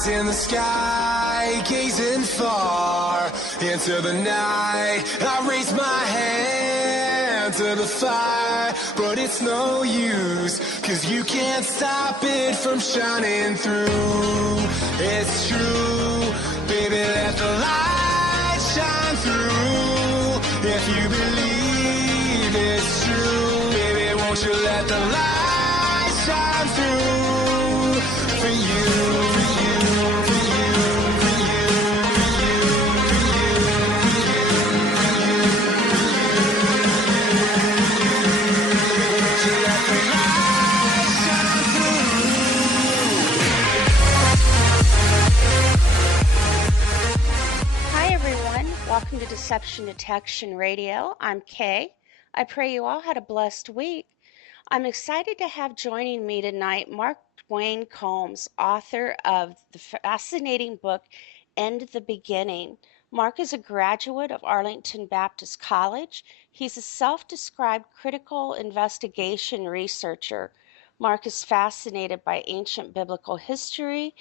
eyes in the sky, gazing far into the night. I raise my hand to the fire, but it's no use, 'cause you can't stop it from shining through. It's true, baby, let the light shine through. If you believe it's true, baby, won't you let the light shine through for you, for you, for you, for you, for you, for you, won't you let the light shine through. Hi everyone, welcome to Deception Detection Radio. I'm Kay. I pray you all had a blessed week. I'm excited to have joining me tonight Mark Dwayne Combs, author of the fascinating book End the Beginning. Mark is a graduate of Arlington Baptist College. He's a self-described critical investigation researcher. Mark is fascinated by ancient biblical history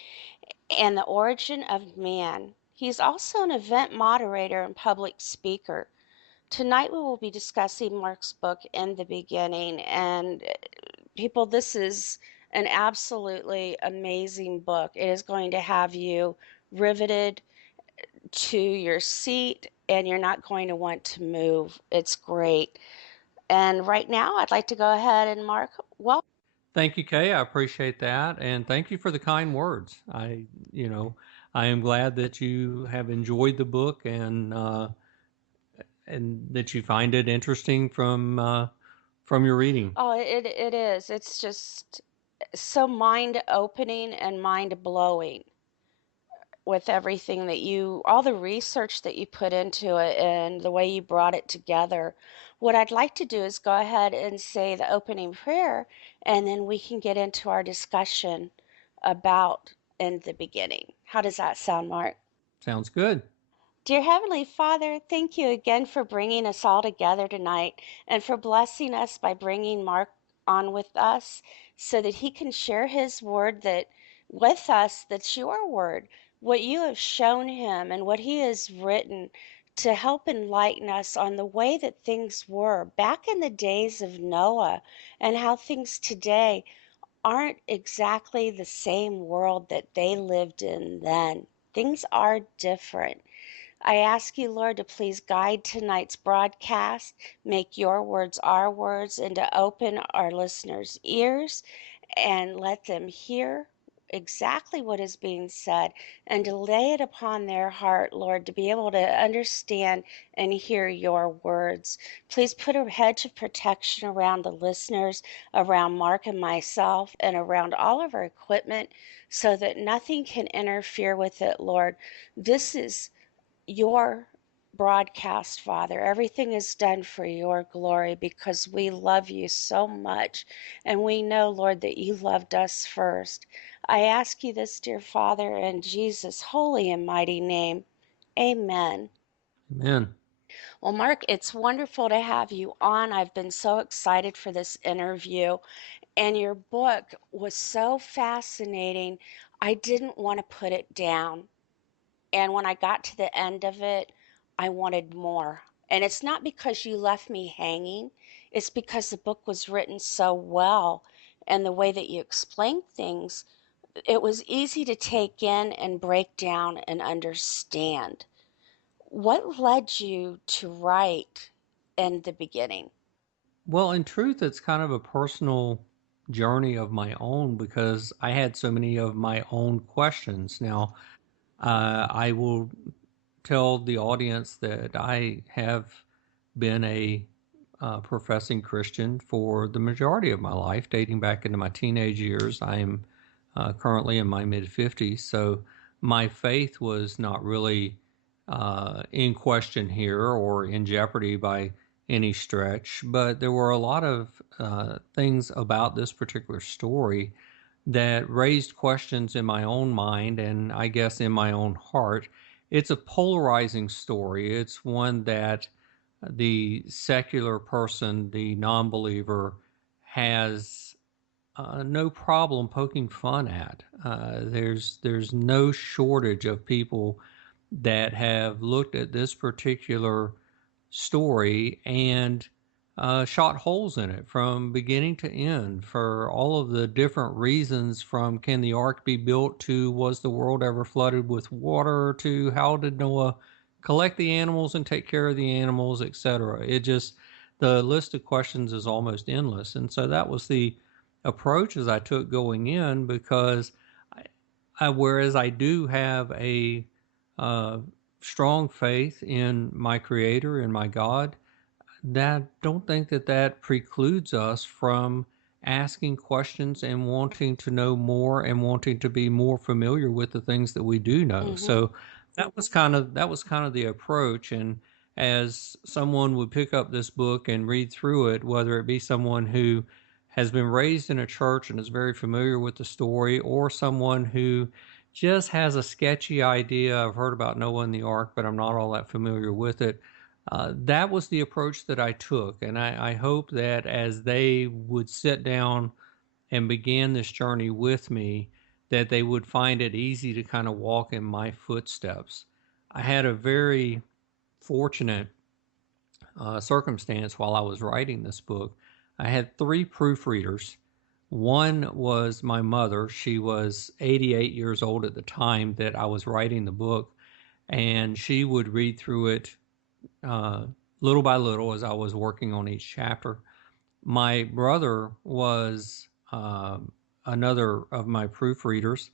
and the origin of man. He's also an event moderator and public speaker. Tonight we will be discussing Mark's book, In the Beginning. And people, this is an absolutely amazing book. It is going to have you riveted to your seat and you're not going to want to move. It's great. And right now I'd like to go ahead and Mark, welcome. Thank you, Kay. I appreciate that. And thank you for the kind words. I am glad that you have enjoyed the book and that you find it interesting from your reading. Oh, it is. It's just so mind-opening and mind-blowing with everything that all the research that you put into it and the way you brought it together. What I'd like to do is go ahead and say the opening prayer, and then we can get into our discussion about In the Beginning. How does that sound, Mark? Sounds good. Dear Heavenly Father, thank you again for bringing us all together tonight and for blessing us by bringing Mark on with us so that he can share his word with us, that's your word, what you have shown him and what he has written to help enlighten us on the way that things were back in the days of Noah and how things today aren't exactly the same world that they lived in then. Things are different. I ask you, Lord, to please guide tonight's broadcast, make your words our words, and to open our listeners' ears and let them hear exactly what is being said and to lay it upon their heart, Lord, to be able to understand and hear your words. Please put a hedge of protection around the listeners, around Mark and myself, and around all of our equipment so that nothing can interfere with it, Lord. This is your broadcast, Father. Everything is done for your glory because we love you so much. And we know, Lord, that you loved us first. I ask you this, dear Father, in Jesus' holy and mighty name. Amen. Amen. Well, Mark, it's wonderful to have you on. I've been so excited for this interview. And your book was so fascinating, I didn't want to put it down. And when I got to the end of it, I wanted more. And it's not because you left me hanging. It's because the book was written so well. And the way that you explained things, it was easy to take in and break down and understand. What led you to write In the Beginning? Well, in truth, it's kind of a personal journey of my own because I had so many of my own questions. Now, I will tell the audience that I have been a professing Christian for the majority of my life, dating back into my teenage years. I am currently in my mid-50s, so my faith was not really in question here or in jeopardy by any stretch, but there were a lot of things about this particular story that raised questions in my own mind and I guess in my own heart. It's a polarizing story. It's one that the secular person, the non-believer, has no problem poking fun at. There's no shortage of people that have looked at this particular story and shot holes in it from beginning to end for all of the different reasons, from can the ark be built to was the world ever flooded with water to how did Noah collect the animals and take care of the animals, etc. It just, the list of questions is almost endless. And so that was the approach as I took going in, because whereas I do have a uh, strong faith in my Creator and my God, that don't think that that precludes us from asking questions and wanting to know more and wanting to be more familiar with the things that we do know. So that was kind of the approach. And as someone would pick up this book and read through it, whether it be someone who has been raised in a church and is very familiar with the story, or someone who just has a sketchy idea, I've heard about Noah and the ark, but I'm not all that familiar with it. That was the approach that I took. And I hope that as they would sit down and begin this journey with me, that they would find it easy to kind of walk in my footsteps. I had a very fortunate circumstance while I was writing this book. I had three proofreaders. One was my mother. She was 88 years old at the time that I was writing the book, and she would read through it uh, little by little as I was working on each chapter. My brother was another of my proofreaders,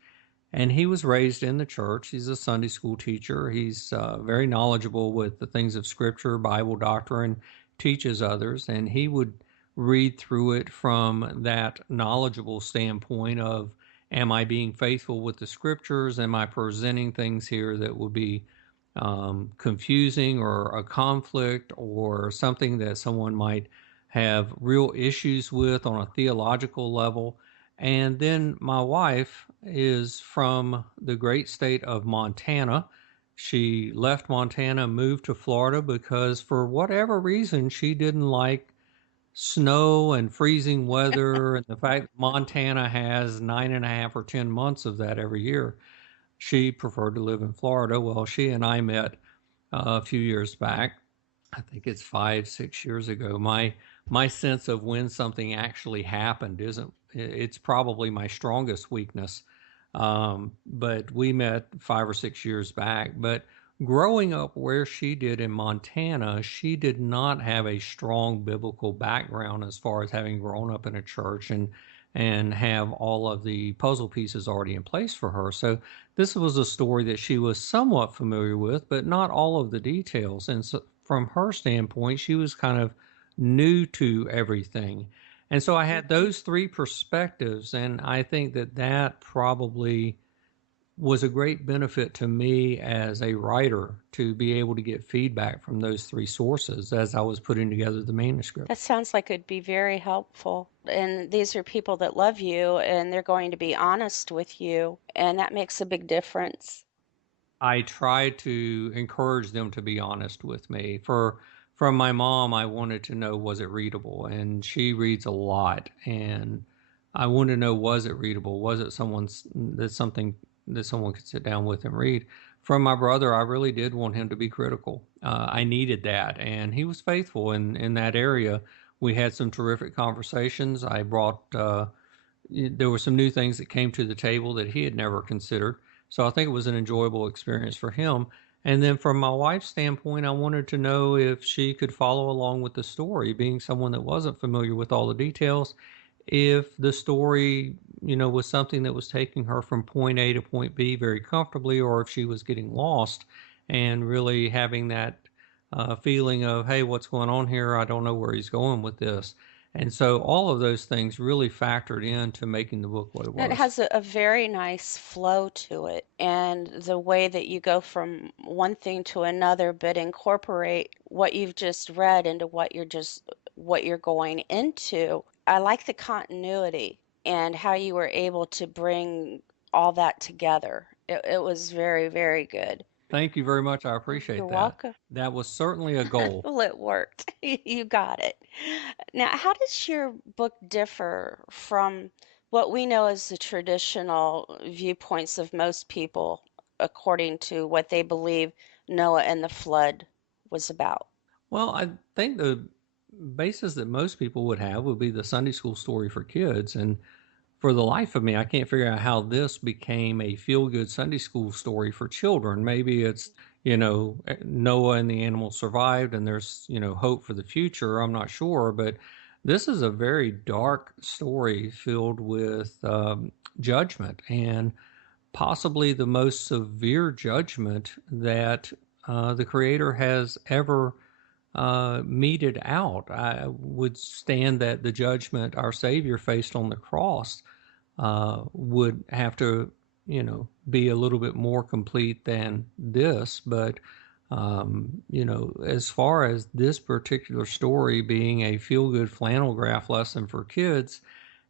and he was raised in the church. He's a Sunday school teacher. He's very knowledgeable with the things of Scripture, Bible doctrine, teaches others, and he would read through it from that knowledgeable standpoint of, am I being faithful with the Scriptures? Am I presenting things here that would be confusing or a conflict or something that someone might have real issues with on a theological level? And then my wife is from the great state of Montana. She left Montana, moved to Florida because for whatever reason she didn't like snow and freezing weather and the fact that Montana has 9.5 or 10 months of that every year. She preferred to live in Florida. Well, she and I met a few years back. I think it's 5, 6 years ago. My sense of when something actually happened isn't. It's probably my strongest weakness. But we met 5 or 6 years back. But growing up where she did in Montana, she did not have a strong biblical background as far as having grown up in a church and have all of the puzzle pieces already in place for her. So this was a story that she was somewhat familiar with, but not all of the details. And so from her standpoint, she was kind of new to everything. And so I had those three perspectives, and I think that that probably was a great benefit to me as a writer to be able to get feedback from those three sources as I was putting together the manuscript. That sounds like it'd be very helpful. And these are people that love you and they're going to be honest with you, and that makes a big difference. I try to encourage them to be honest with me. From my mom, I wanted to know, was it readable? And she reads a lot, and I wanted to know, was it readable? Was it something that someone could sit down with and read? From my brother, I really did want him to be critical. I needed that, and he was faithful in that area. We had some terrific conversations. I brought there were some new things that came to the table that he had never considered. So I think it was an enjoyable experience for him. And then from my wife's standpoint, I wanted to know if she could follow along with the story, being someone that wasn't familiar with all the details, if the story, was something that was taking her from point A to point B very comfortably, or if she was getting lost and really having that feeling of, hey, what's going on here? I don't know where he's going with this. And so all of those things really factored into making the book what it It was. has a very nice flow to it, and the way that you go from one thing to another, but incorporate what you've just read into what you're going into. I like the continuity and how you were able to bring all that together. It was very, very good. Thank you very much. I appreciate You're that. welcome. That was certainly a goal. Well, it worked. You got it. Now, how does your book differ from what we know as the traditional viewpoints of most people according to what they believe Noah and the flood was about? Well, I think the basis that most people would have would be the Sunday school story for kids. And for the life of me, I can't figure out how this became a feel good Sunday school story for children. Maybe it's, Noah and the animals survived and there's, hope for the future. I'm not sure. But this is a very dark story filled with judgment, and possibly the most severe judgment that the Creator has ever meted out. I would stand that the judgment our Savior faced on the cross would have to, be a little bit more complete than this. But, as far as this particular story being a feel good flannel graph lesson for kids,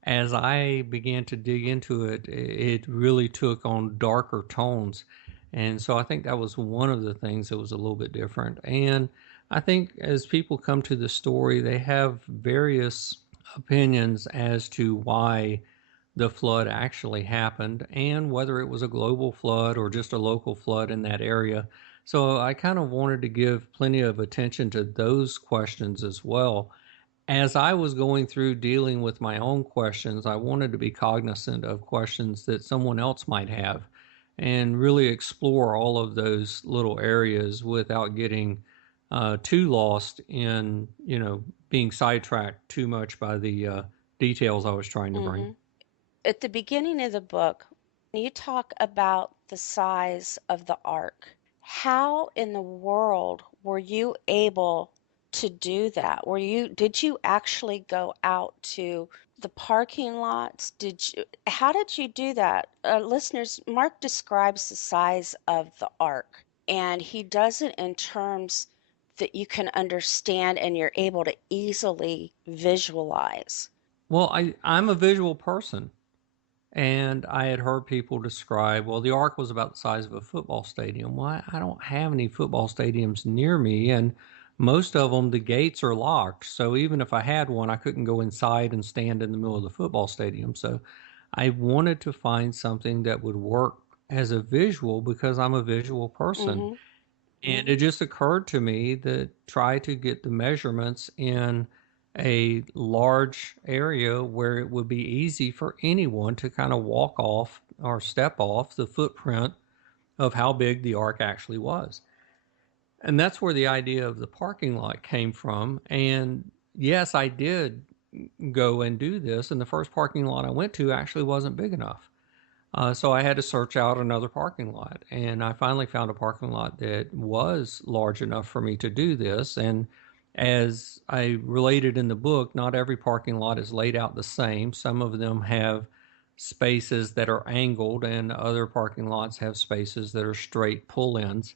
as I began to dig into it, it really took on darker tones. And so I think that was one of the things that was a little bit different. And I think as people come to the story, they have various opinions as to why the flood actually happened and whether it was a global flood or just a local flood in that area. So I kind of wanted to give plenty of attention to those questions as well. As I was going through dealing with my own questions, I wanted to be cognizant of questions that someone else might have and really explore all of those little areas without getting too lost in, being sidetracked too much by the details I was trying to bring. Hmm. At the beginning of the book, you talk about the size of the ark. How in the world were you able to do that? Did you actually go out to the parking lots? How did you do that? Listeners, Mark describes the size of the ark, and he does it in terms that you can understand and you're able to easily visualize. Well, I'm a visual person. And I had heard people describe, well, the ark was about the size of a football stadium. Well, I don't have any football stadiums near me, and most of them, the gates are locked. So even if I had one, I couldn't go inside and stand in the middle of the football stadium. So I wanted to find something that would work as a visual because I'm a visual person. Hmm. And it just occurred to me that try to get the measurements in a large area where it would be easy for anyone to kind of walk off or step off the footprint of how big the ark actually was. And that's where the idea of the parking lot came from. And yes, I did go and do this. And the first parking lot I went to actually wasn't big enough. So I had to search out another parking lot, and I finally found a parking lot that was large enough for me to do this. And as I related in the book, not every parking lot is laid out the same. Some of them have spaces that are angled, and other parking lots have spaces that are straight pull-ins.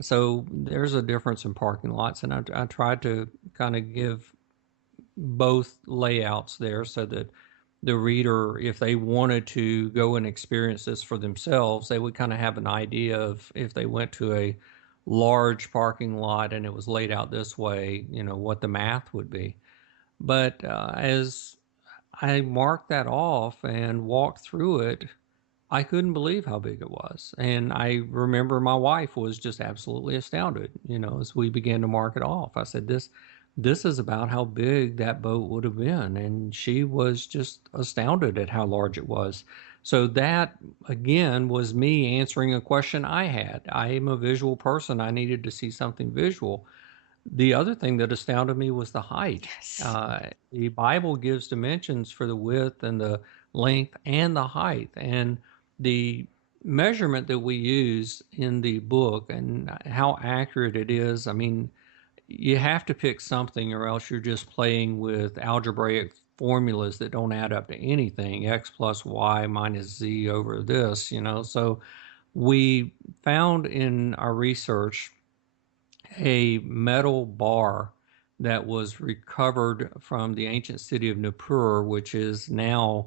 So there's a difference in parking lots, and I tried to kind of give both layouts there so that the reader, if they wanted to go and experience this for themselves, they would kind of have an idea of if they went to a large parking lot and it was laid out this way, what the math would be. But as I marked that off and walked through it, I couldn't believe how big it was. And I remember my wife was just absolutely astounded, as we began to mark it off. I said, this is about how big that boat would have been. And she was just astounded at how large it was. So that, again, was me answering a question I had. I am a visual person. I needed to see something visual. The other thing that astounded me was the height. Yes. The Bible gives dimensions for the width and the length and the height. And the measurement that we use in the book and how accurate it is, I mean, you have to pick something or else you're just playing with algebraic formulas that don't add up to anything. X plus Y minus Z over this, So we found in our research a metal bar that was recovered from the ancient city of Nippur, which is now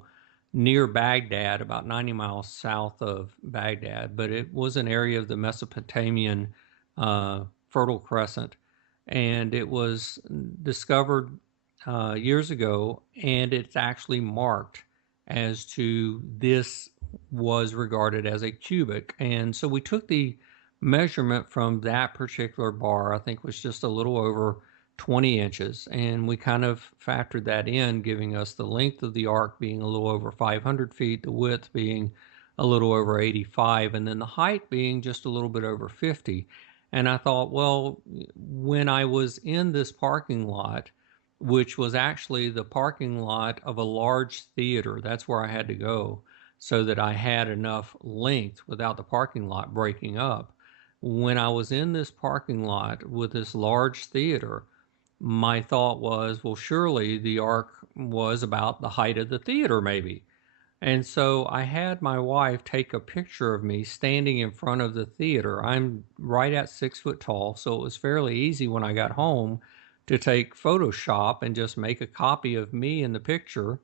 near Baghdad, about 90 miles south of Baghdad, but it was an area of the Mesopotamian Fertile Crescent, and it was discovered years ago, and it's actually marked as to this was regarded as a cubic. And so we took the measurement from that particular bar, I think was just a little over 20 inches, and we kind of factored that in, giving us the length of the ark being a little over 500 feet, the width being a little over 85, and then the height being just a little bit over 50. And I thought, well, when I was in this parking lot, which was actually the parking lot of a large theater, that's where I had to go so that I had enough length without the parking lot breaking up. When I was in this parking lot with this large theater, my thought was, well, surely the ark was about the height of the theater, maybe. And so I had my wife take a picture of me standing in front of the theater. I'm right at 6 foot tall, so it was fairly easy when I got home to take Photoshop and just make a copy of me in the picture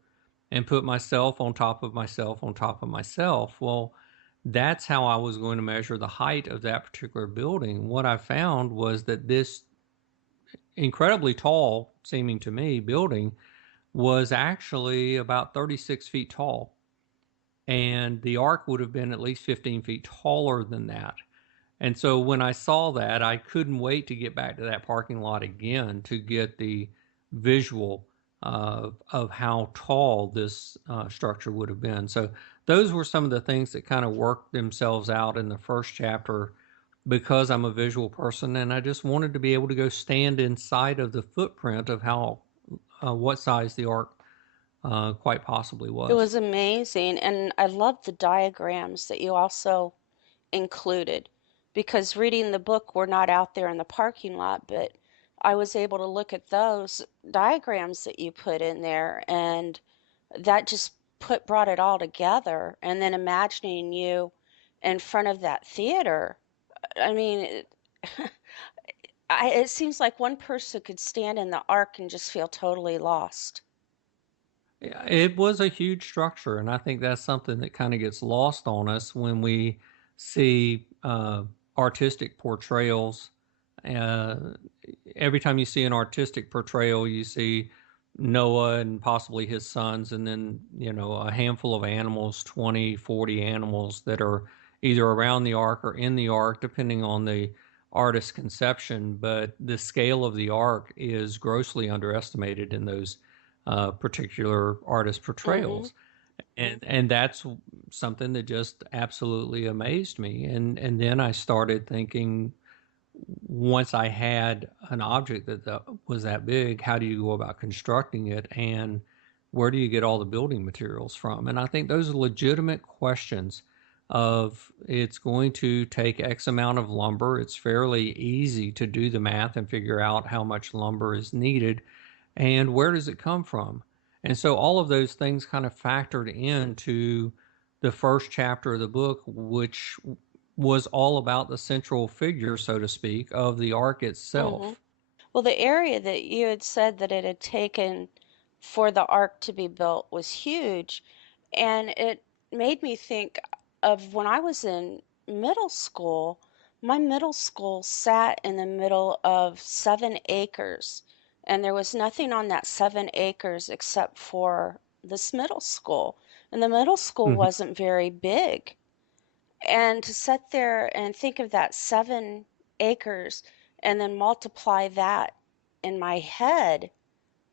and put myself on top of myself on top of myself. Well, that's how I was going to measure the height of that particular building. What I found was that this incredibly tall, seeming to me, building was actually about 36 feet tall. And the ark would have been at least 15 feet taller than that. And so when I saw that, I couldn't wait to get back to that parking lot again to get the visual of how tall this structure would have been. So those were some of the things that kind of worked themselves out in the first chapter, because I'm a visual person, and I just wanted to be able to go stand inside of the footprint of how what size the ark quite possibly It was. was amazing, and I loved the diagrams that you also included, because reading the book, we're not out there in the parking lot, but I was able to look at those diagrams that you put in there, and that just brought it all together. And then imagining you in front of that theater, I mean, it seems like one person could stand in the ark and just feel totally lost. Yeah, it was a huge structure, and I think that's something that kind of gets lost on us when we see artistic portrayals. Uh, every time you see an artistic portrayal, you see Noah and possibly his sons, and then, a handful of animals, 20, 40 animals that are either around the ark or in the ark, depending on the artist's conception. But the scale of the ark is grossly underestimated in those particular artist Mm-hmm. portrayals, and that's something that just absolutely amazed me. And then I started thinking, once I had an object that was that big, how do you go about constructing it, and where do you get all the building materials from? And I think those are legitimate questions. Of, it's going to take X amount of lumber. It's fairly easy to do the math and figure out how much lumber is needed, and where does it come from? And so all of those things kind of factored into the first chapter of the book, which was all about the central figure, so to speak, of the ark Mm-hmm. itself. Well, the area that you had said that it had taken for the ark to be built was huge, and it made me think of when I was in middle school. My middle school sat in the middle of 7 acres, and there was nothing on that 7 acres except for this middle school. And the middle school Mhm. wasn't very big. And to sit there and think of that 7 acres and then multiply that in my head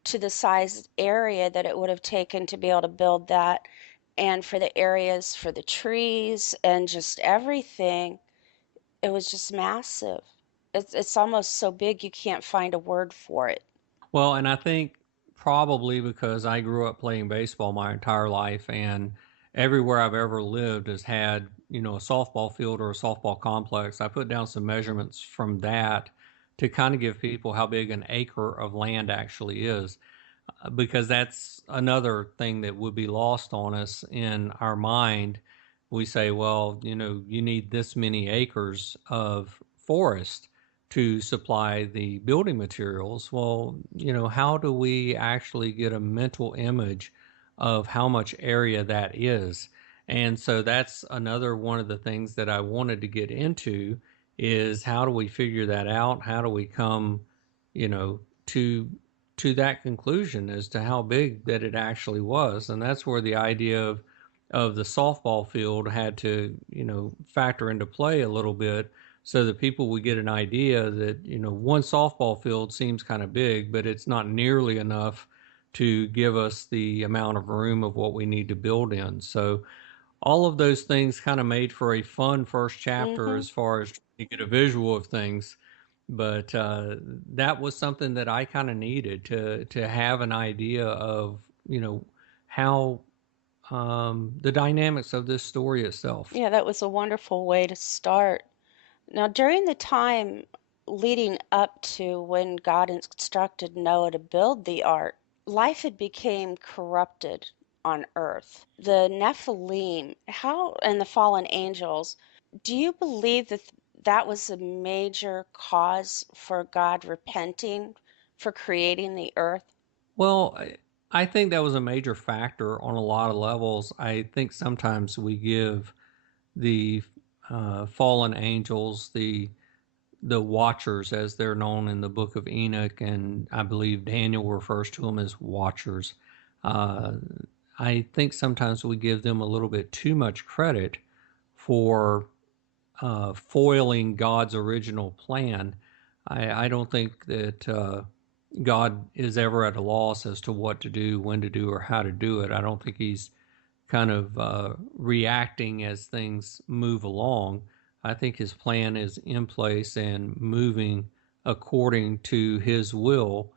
to the size area that it would have taken to be able to build that, and for the areas for the trees and just everything, it was just massive. It's almost so big you can't find a word for it. Well, and I think probably because I grew up playing baseball my entire life, and everywhere I've ever lived has had, a softball field or a softball complex. I put down some measurements from that to kind of give people how big an acre of land actually is, because that's another thing that would be lost on us in our mind. We say, well, you need this many acres of forest to supply the building materials. Well, how do we actually get a mental image of how much area that is. And so that's another one of the things that I wanted to get into is how do we figure that out? How do we come, you know, to that conclusion as to how big that it actually was? And that's where the idea of the softball field had to, you know, factor into play a little bit so that people would get an idea that, you know, one softball field seems kind of big, but it's not nearly enough to give us the amount of room of what we need to build in. So all of those things kind of made for a fun first chapter Mm-hmm. as far as trying to get a visual of things. But that was something that I kind of needed to have an idea of, you know, how the dynamics of this story itself. Yeah, that was a wonderful way to start. Now, during the time leading up to when God instructed Noah to build the ark, life had become corrupted on earth. The Nephilim, how and the fallen angels, do you believe that that was a major cause for God repenting for creating the earth? Well, I think that was a major factor on a lot of levels. I think sometimes we give the fallen angels, the watchers, as they're known in the book of Enoch, and I believe Daniel refers to them as watchers. Uh, I think sometimes we give them a little bit too much credit for foiling God's original plan. I don't think that God is ever at a loss as to what to do, when to do, or how to do it. I don't think he's kind of reacting as things move along. I think his plan is in place and moving according to his will.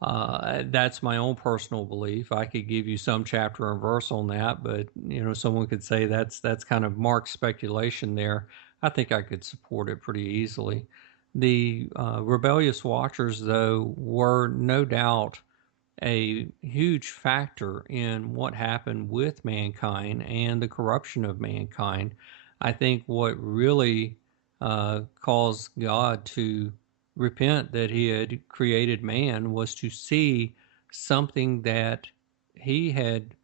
That's my own personal belief. I could give you some chapter and verse on that, but you know, someone could say that's kind of Mark's speculation there. I think I could support it pretty easily. The rebellious watchers, though, were no doubt a huge factor in what happened with mankind and the corruption of mankind. I think what really caused God to repent that he had created man was to see something that he had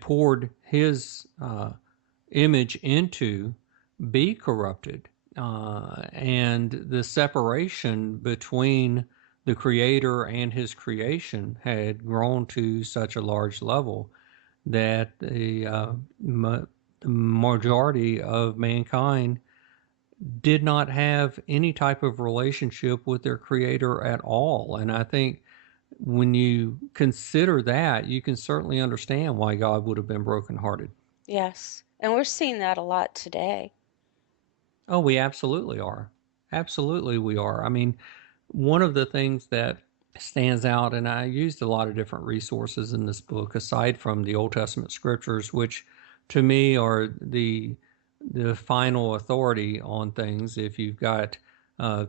poured his image into be corrupted, and the separation between the creator and his creation had grown to such a large level that the majority of mankind did not have any type of relationship with their creator at all. And I think when you consider that, you can certainly understand why God would have been brokenhearted. Yes. And we're seeing that a lot today. Oh, we absolutely are. Absolutely, we are. I mean, one of the things that stands out, and I used a lot of different resources in this book, aside from the Old Testament scriptures, which to me are the final authority on things. If you've got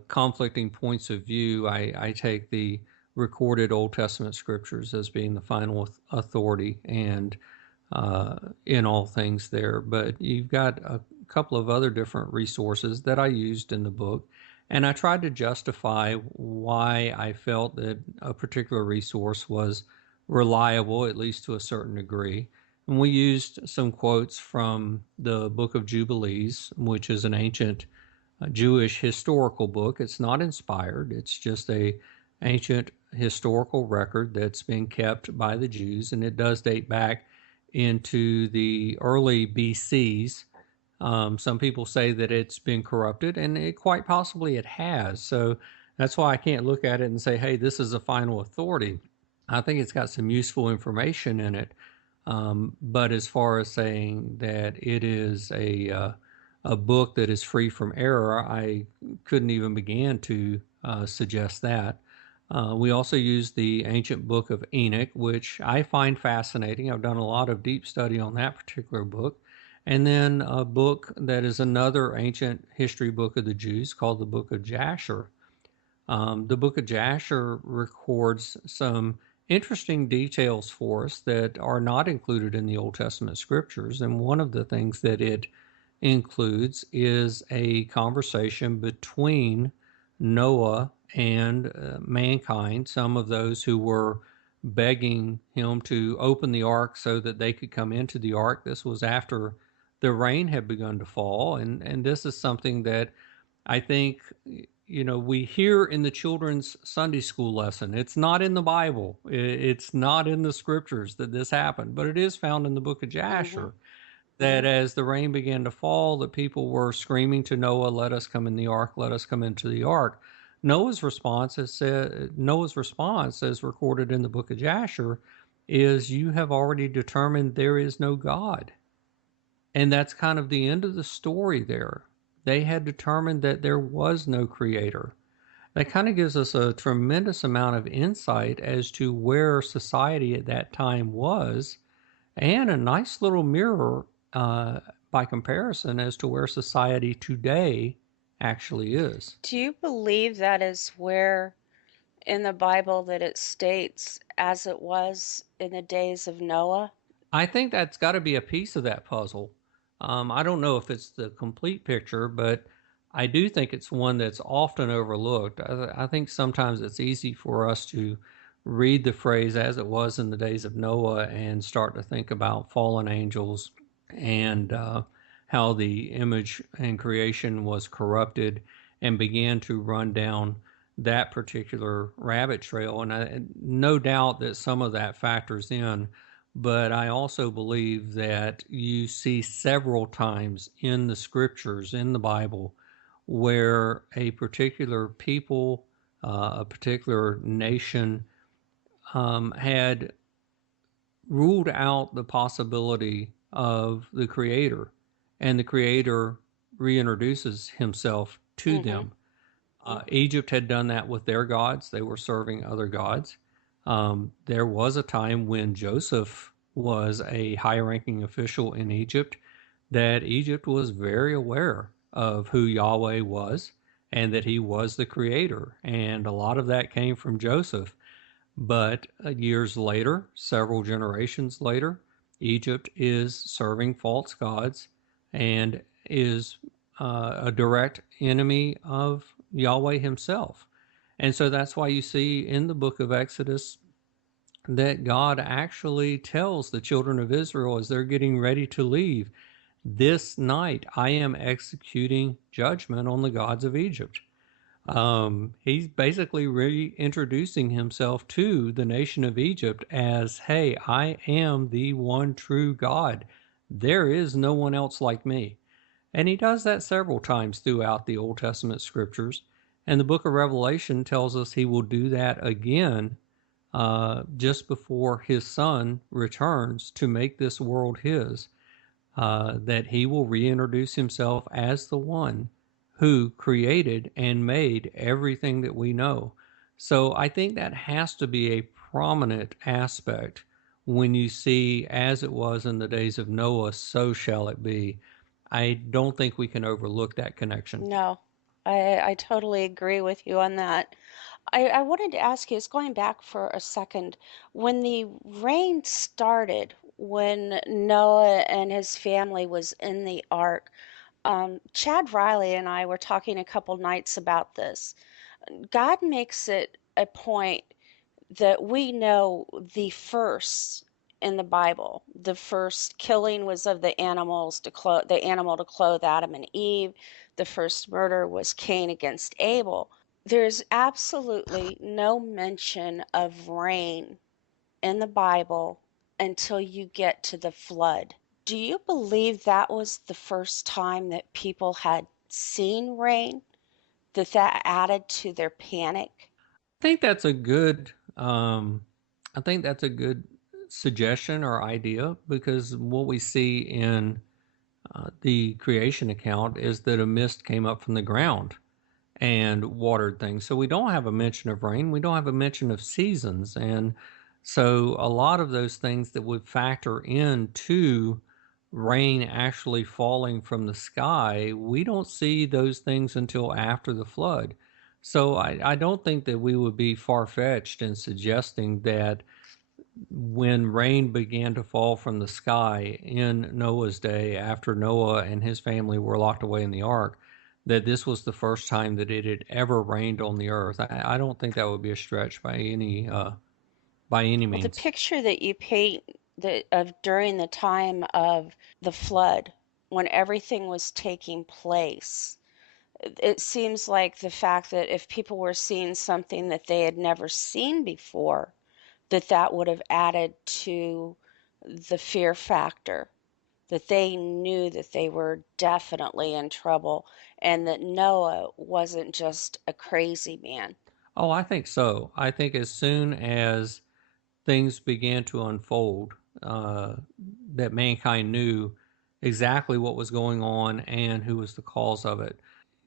conflicting points of view, I take the recorded Old Testament scriptures as being the final authority and in all things there. But you've got a couple of other different resources that I used in the book, and I tried to justify why I felt that a particular resource was reliable, at least to a certain degree. And we used some quotes from the Book of Jubilees, which is an ancient Jewish historical book. It's not inspired. It's just a ancient historical record that's been kept by the Jews, and it does date back into the early BCs. Some people say that it's been corrupted, and it quite possibly it has. So that's why I can't look at it and say, hey, this is a final authority. I think it's got some useful information in it. But as far as saying that it is a book that is free from error, I couldn't even begin to suggest that. We also use the ancient book of Enoch, which I find fascinating. I've done a lot of deep study on that particular book. And then a book that is another ancient history book of the Jews called the Book of Jasher. The Book of Jasher records some interesting details for us that are not included in the Old Testament scriptures. And one of the things that it includes is a conversation between Noah and mankind, some of those who were begging him to open the ark so that they could come into the ark. This was after the rain had begun to fall, and this is something that I think, we hear in the children's Sunday school lesson. It's not in the Bible. It's not in the scriptures that this happened, but it is found in the book of Jasher. That as the rain began to fall, the people were screaming to Noah, "Let us come in the ark, let us come into the ark." Noah's response, as recorded in the book of Jasher, is, "You have already determined there is no God." And that's kind of the end of the story there. They had determined that there was no creator. That kind of gives us a tremendous amount of insight as to where society at that time was, and a nice little mirror by comparison as to where society today actually is. Do you believe that is where in the Bible that it states as it was in the days of Noah? I think that's got to be a piece of that puzzle. I don't know if it's the complete picture, but I do think it's one that's often overlooked. I think sometimes it's easy for us to read the phrase "as it was in the days of Noah" and start to think about fallen angels and how the image and creation was corrupted and began to run down that particular rabbit trail. And no doubt that some of that factors in, but I also believe that you see several times in the scriptures, in the Bible, where a particular people, a particular nation had ruled out the possibility of the Creator, and the Creator reintroduces himself to them. Egypt had done that with their gods. They were serving other gods. There was a time when Joseph was a high-ranking official in Egypt, that Egypt was very aware of who Yahweh was and that he was the creator. And a lot of that came from Joseph. But years later, several generations later, Egypt is serving false gods and is a direct enemy of Yahweh himself. And so that's why you see in the book of Exodus that God actually tells the children of Israel as they're getting ready to leave, "This night I am executing judgment on the gods of Egypt." He's basically reintroducing himself to the nation of Egypt as, "Hey, I am the one true God. There is no one else like me." And he does that several times throughout the Old Testament scriptures. And the book of Revelation tells us he will do that again just before his son returns to make this world his, that he will reintroduce himself as the one who created and made everything that we know. So I think that has to be a prominent aspect when you see, "as it was in the days of Noah, so shall it be." I don't think we can overlook that connection. No, I totally agree with you on that. I wanted to ask you, it's going back for a second. When the rain started, when Noah and his family was in the ark, Chad Riley and I were talking a couple nights about this. God makes it a point that we know the first in the Bible. The first killing was of the animals the animal to clothe Adam and Eve. The first murder was Cain against Abel. There's absolutely no mention of rain in the Bible until you get to the flood. Do you believe that was the first time that people had seen rain? That added to their panic? I think that's a good. I think that's a good suggestion or idea, because what we see in the creation account is that a mist came up from the ground and watered things. So we don't have a mention of rain. We don't have a mention of seasons. And so a lot of those things that would factor into rain actually falling from the sky, we don't see those things until after the flood. So I don't think that we would be far-fetched in suggesting that when rain began to fall from the sky in Noah's day, after Noah and his family were locked away in the ark, that this was the first time that it had ever rained on the earth. I don't think that would be a stretch by any by any Well, the means. picture that you paint of during the time of the flood, when everything was taking place, it seems like the fact that if people were seeing something that they had never seen before, that would have added to the fear factor, that they knew that they were definitely in trouble and that Noah wasn't just a crazy man. Oh, I think so. I think as soon as things began to unfold, uh, that mankind knew exactly what was going on and who was the cause of it.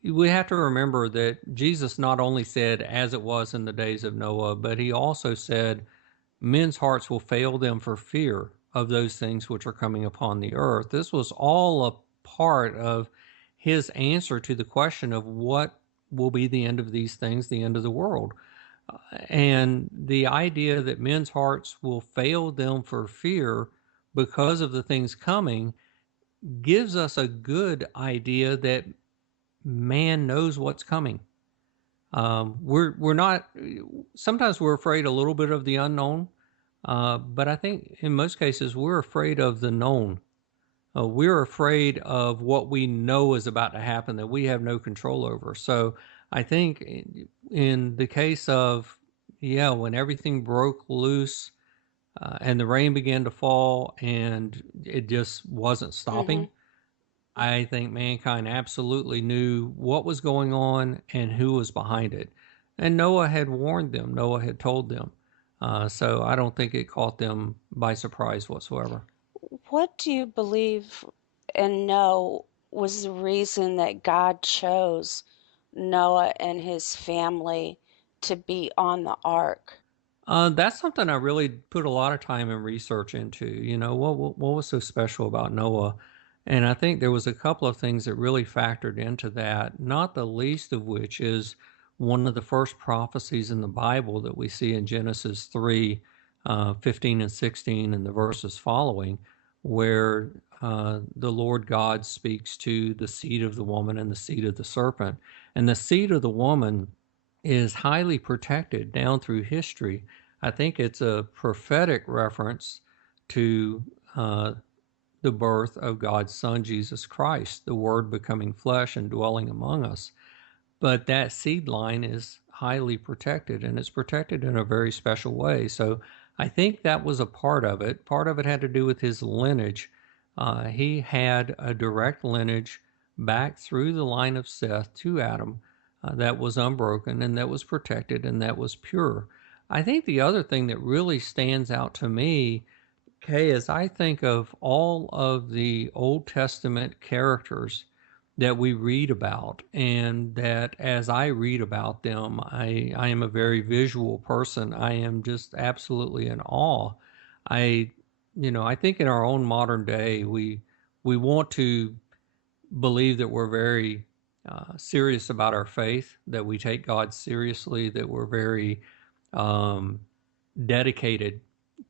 We have to remember that Jesus not only said, as it was in the days of Noah, but he also said, men's hearts will fail them for fear of those things which are coming upon the earth. This was all a part of his answer to the question of what will be the end of these things, the end of the world. And the idea that men's hearts will fail them for fear because of the things coming gives us a good idea that man knows what's coming. We're not. Sometimes we're afraid a little bit of the unknown, but I think in most cases we're afraid of the known. We're afraid of what we know is about to happen that we have no control over. So I think in the case of, yeah, when everything broke loose and the rain began to fall and it just wasn't Mm-hmm. stopping, I think mankind absolutely knew what was going on and who was behind it. And Noah had warned them, Noah had told them. So I don't think it caught them by surprise whatsoever. What do you believe and know was the reason that God chose Noah and his family to be on the ark? That's something I really put a lot of time and research into. You know, what was so special about Noah? And I think there was a couple of things that really factored into that, not the least of which is one of the first prophecies in the Bible that we see in Genesis 3, 15 and 16 and the verses following, where the Lord God speaks to the seed of the woman and the seed of the serpent. And the seed of the woman is highly protected down through history. I think it's a prophetic reference to the birth of God's Son, Jesus Christ, the Word becoming flesh and dwelling among us. But that seed line is highly protected, and it's protected in a very special way. So I think that was a part of it. Part of it had to do with his lineage. He had a direct lineage back through the line of Seth to Adam that was unbroken and that was protected and that was pure. I think the other thing that really stands out to me, Kay, is I think of all of the Old Testament characters that we read about, and that as I read about them, I am a very visual person. I am just absolutely in awe. I, I think in our own modern day, we want to believe that we're very serious about our faith, that we take God seriously, that we're very um, dedicated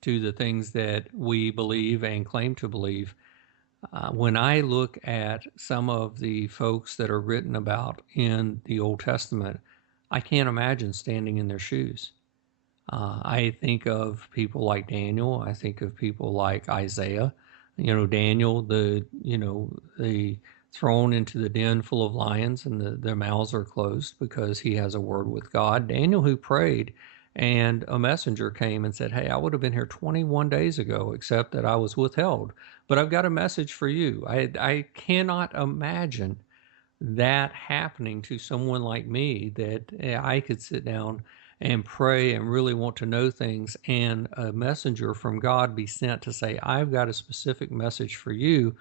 to the things that we believe and claim to believe. When I look at some of the folks that are written about in the Old Testament, I can't imagine standing in their shoes. I think of people like Daniel. I think of people like Isaiah. Daniel, the thrown into the den full of lions and their mouths are closed because he has a word with God. Daniel, who prayed, and a messenger came and said, "Hey, I would have been here 21 days ago, except that I was withheld. But I've got a message for you." I cannot imagine that happening to someone like me, that I could sit down and pray and really want to know things, and a messenger from God be sent to say, "I've got a specific message for you.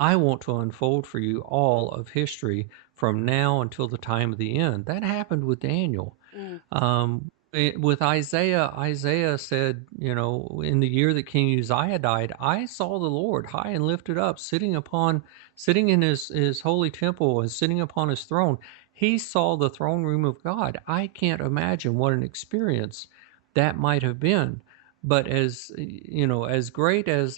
I want to unfold for you all of history from now until the time of the end." That happened with Daniel. Mm. With Isaiah, Isaiah said, in the year that King Uzziah died, I saw the Lord high and lifted up, sitting in his holy temple and sitting upon his throne. He saw the throne room of God. I can't imagine what an experience that might have been. But as great as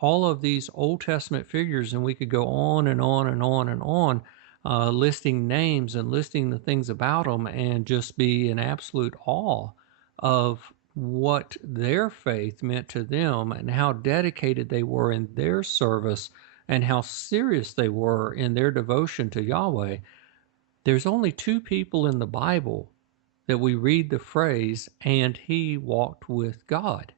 all of these Old Testament figures, and we could go on and on and on and on, listing names and listing the things about them, and just be in absolute awe of what their faith meant to them and how dedicated they were in their service and how serious they were in their devotion to Yahweh, there's only two people in the Bible that we read the phrase, and he walked with God.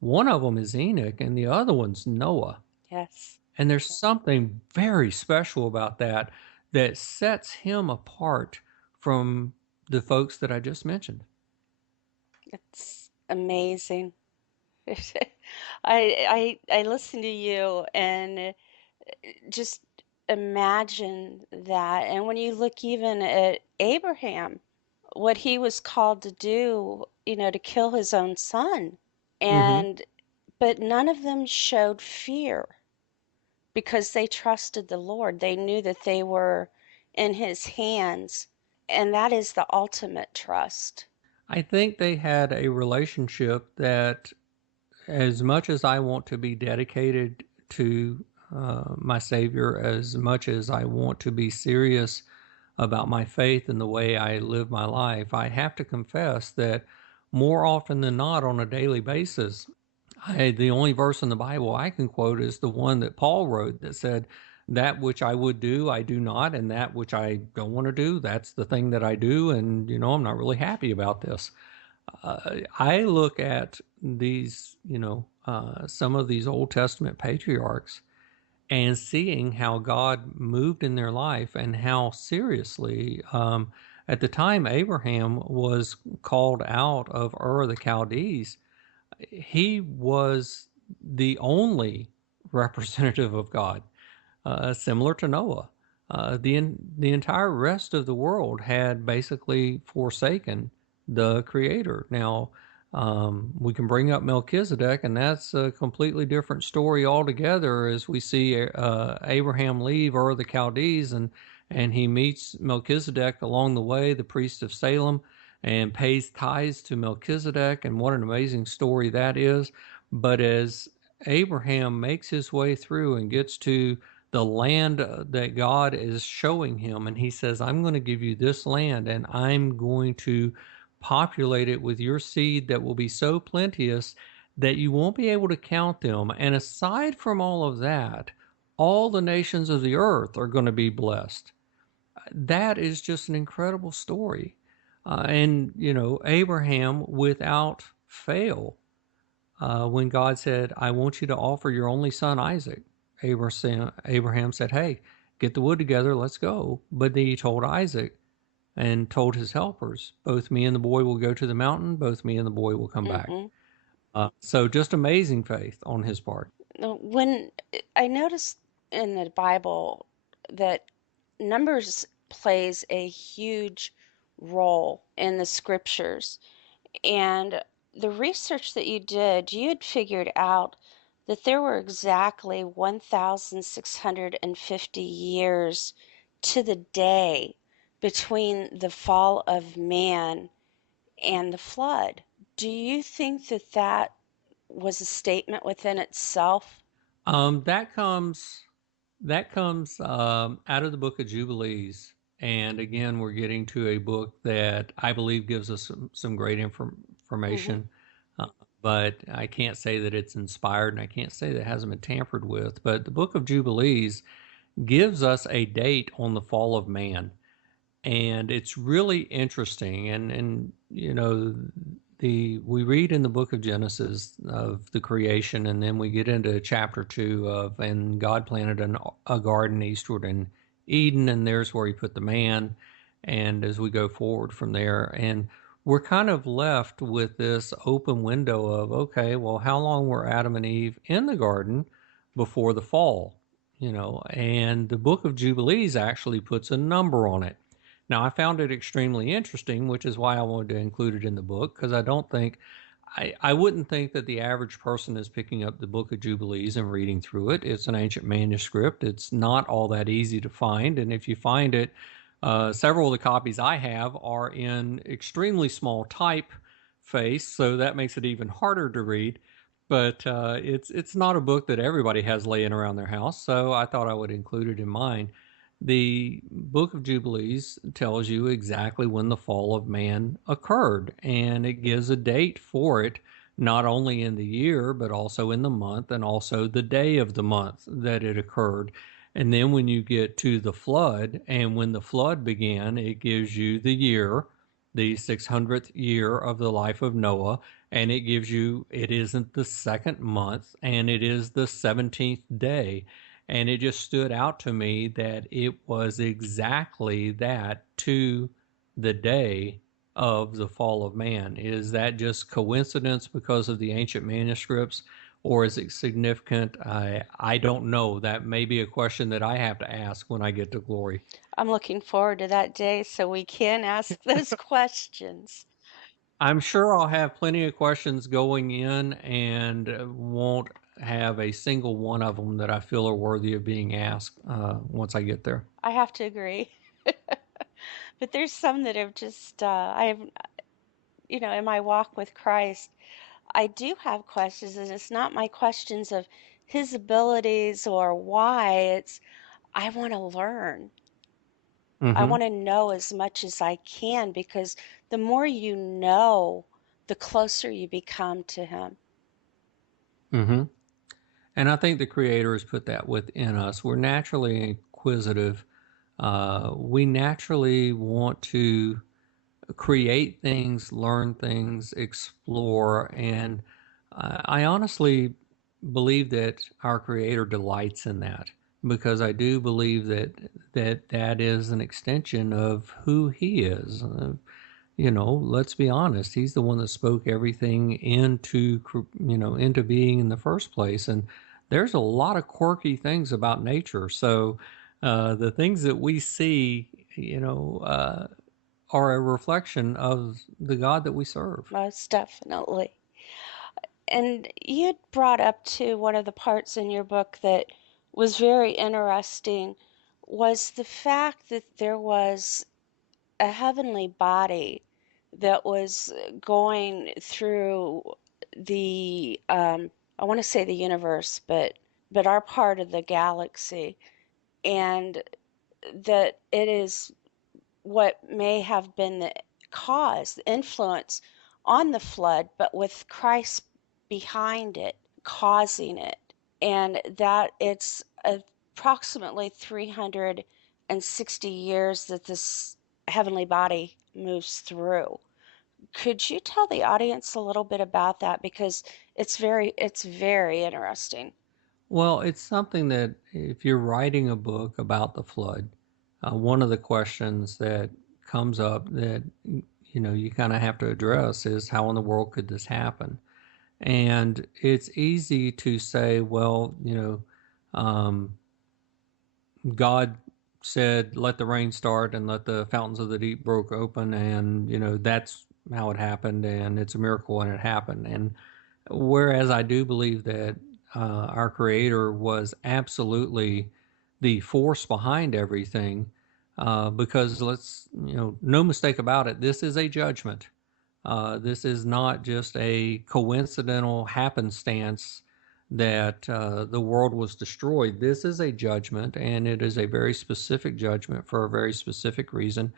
One of them is Enoch, and the other one's Noah. Yes. And there's something very special about that that sets him apart from the folks that I just mentioned. It's amazing. I listen to you and just imagine that. And when you look even at Abraham, what he was called to do, to kill his own son. Mm-hmm. And but none of them showed fear because they trusted the Lord. They knew that they were in his hands, and that is the ultimate trust. I think they had a relationship that, as much as I want to be dedicated to my Savior, as much as I want to be serious about my faith and the way I live my life, I have to confess that more often than not, on a daily basis, the only verse in the Bible I can quote is the one that Paul wrote that said, "That which I would do, I do not, and that which I don't want to do, that's the thing that I do, and I'm not really happy about this." I look at these, some of these Old Testament patriarchs and seeing how God moved in their life and how seriously, at the time Abraham was called out of Ur of the Chaldees, he was the only representative of God, similar to Noah. The entire rest of the world had basically forsaken the Creator. Now, we can bring up Melchizedek, and that's a completely different story altogether. As we see Abraham leave Ur of the Chaldees, and he meets Melchizedek along the way, the priest of Salem, and pays tithes to Melchizedek, and what an amazing story that is. But as Abraham makes his way through and gets to the land that God is showing him, and he says, "I'm going to give you this land, and I'm going to populate it with your seed that will be so plenteous that you won't be able to count them. And aside from all of that, all the nations of the earth are going to be blessed." That is just an incredible story. And, Abraham, without fail, when God said, "I want you to offer your only son Isaac," Abraham said, "Hey, get the wood together, let's go." But then he told Isaac and told his helpers, "Both me and the boy will go to the mountain, both me and the boy will come back." Hmm. So just amazing faith on his part. When I noticed in the Bible that Numbers plays a huge role in the scriptures, and the research that you did, you had figured out that there were exactly 1,650 years to the day between the fall of man and the flood. Do you think that that was a statement within itself? That comes out of the book of Jubilees, and again, we're getting to a book that I believe gives us some great Hmm. information. Uh, but I can't say that it's inspired, and I can't say that it hasn't been tampered with. But the book of Jubilees gives us a date on the fall of man, and it's really interesting. And we read in the book of Genesis of the creation, and then we get into chapter 2 of, and God planted a garden eastward in Eden, and there's where he put the man. And as we go forward from there, and we're kind of left with this open window of, okay, well, how long were Adam and Eve in the garden before the fall? And the book of Jubilees actually puts a number on it. Now, I found it extremely interesting, which is why I wanted to include it in the book, because I wouldn't think that the average person is picking up the book of Jubilees and reading through it. It's an ancient manuscript. It's not all that easy to find. And if you find it, several of the copies I have are in extremely small typeface, so that makes it even harder to read. But it's not a book that everybody has laying around their house, so I thought I would include it in mine. the Book of Jubilees tells you exactly when the fall of man occurred, and it gives a date for it, not only in the year, but also in the month, and also the day of the month that it occurred. And then when you get to the flood, and when the flood began, it gives you the year, the 600th year of the life of Noah, and it gives you, it isn't the second month, and it is the 17th day. And it just stood out to me that it was exactly that to the day of the fall of man. Is that just coincidence because of the ancient manuscripts, or is it significant? I don't know. That may be a question that I have to ask when I get to glory. I'm looking forward to that day so we can ask those questions. I'm sure I'll have plenty of questions going in and won't have a single one of them that I feel are worthy of being asked once I get there. I have to agree. But there's some that have just, I have, in my walk with Christ, I do have questions, and it's not my questions of his abilities or why. It's, I want to learn. I Mm-hmm. want to know as much as I can because the more you know, the closer you become to him. Mm-hmm. And I think the Creator has put that within us. We're naturally inquisitive. We naturally want to create things, learn things, explore. And I honestly believe that our Creator delights in that, because I do believe that is an extension of who He is. Let's be honest. He's the one that spoke everything into being in the first place. And there's a lot of quirky things about nature. So the things that we see, are a reflection of the God that we serve. Most definitely. And you brought up too one of the parts in your book that was very interesting was the fact that there was a heavenly body that was going through the I want to say the universe, but our part of the galaxy, and that it is what may have been the cause, the influence on the flood, but with Christ behind it, causing it, and that it's approximately 360 years that this heavenly body moves through. Could you tell the audience a little bit about that because it's very interesting. Well, it's something that if you're writing a book about the flood, one of the questions that comes up that you kind of have to address is how in the world could this happen? And it's easy to say, well, God said, let the rain start and let the fountains of the deep broke open. And, that's how it happened. And it's a miracle and it happened. And whereas I do believe that our Creator was absolutely the force behind everything, because no mistake about it, this is a judgment. This is not just a coincidental happenstance that the world was destroyed. This is a judgment, and it is a very specific judgment for a very specific reason.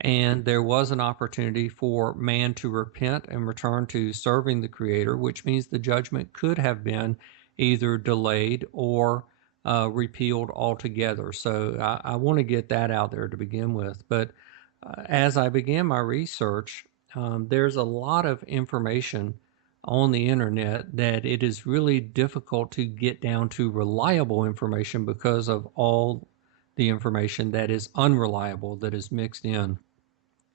And there was an opportunity for man to repent and return to serving the Creator, which means the judgment could have been either delayed or repealed altogether. So I want to get that out there to begin with. But as I began my research, there's a lot of information on the internet that it is really difficult to get down to reliable information because of all the information that is unreliable that is mixed in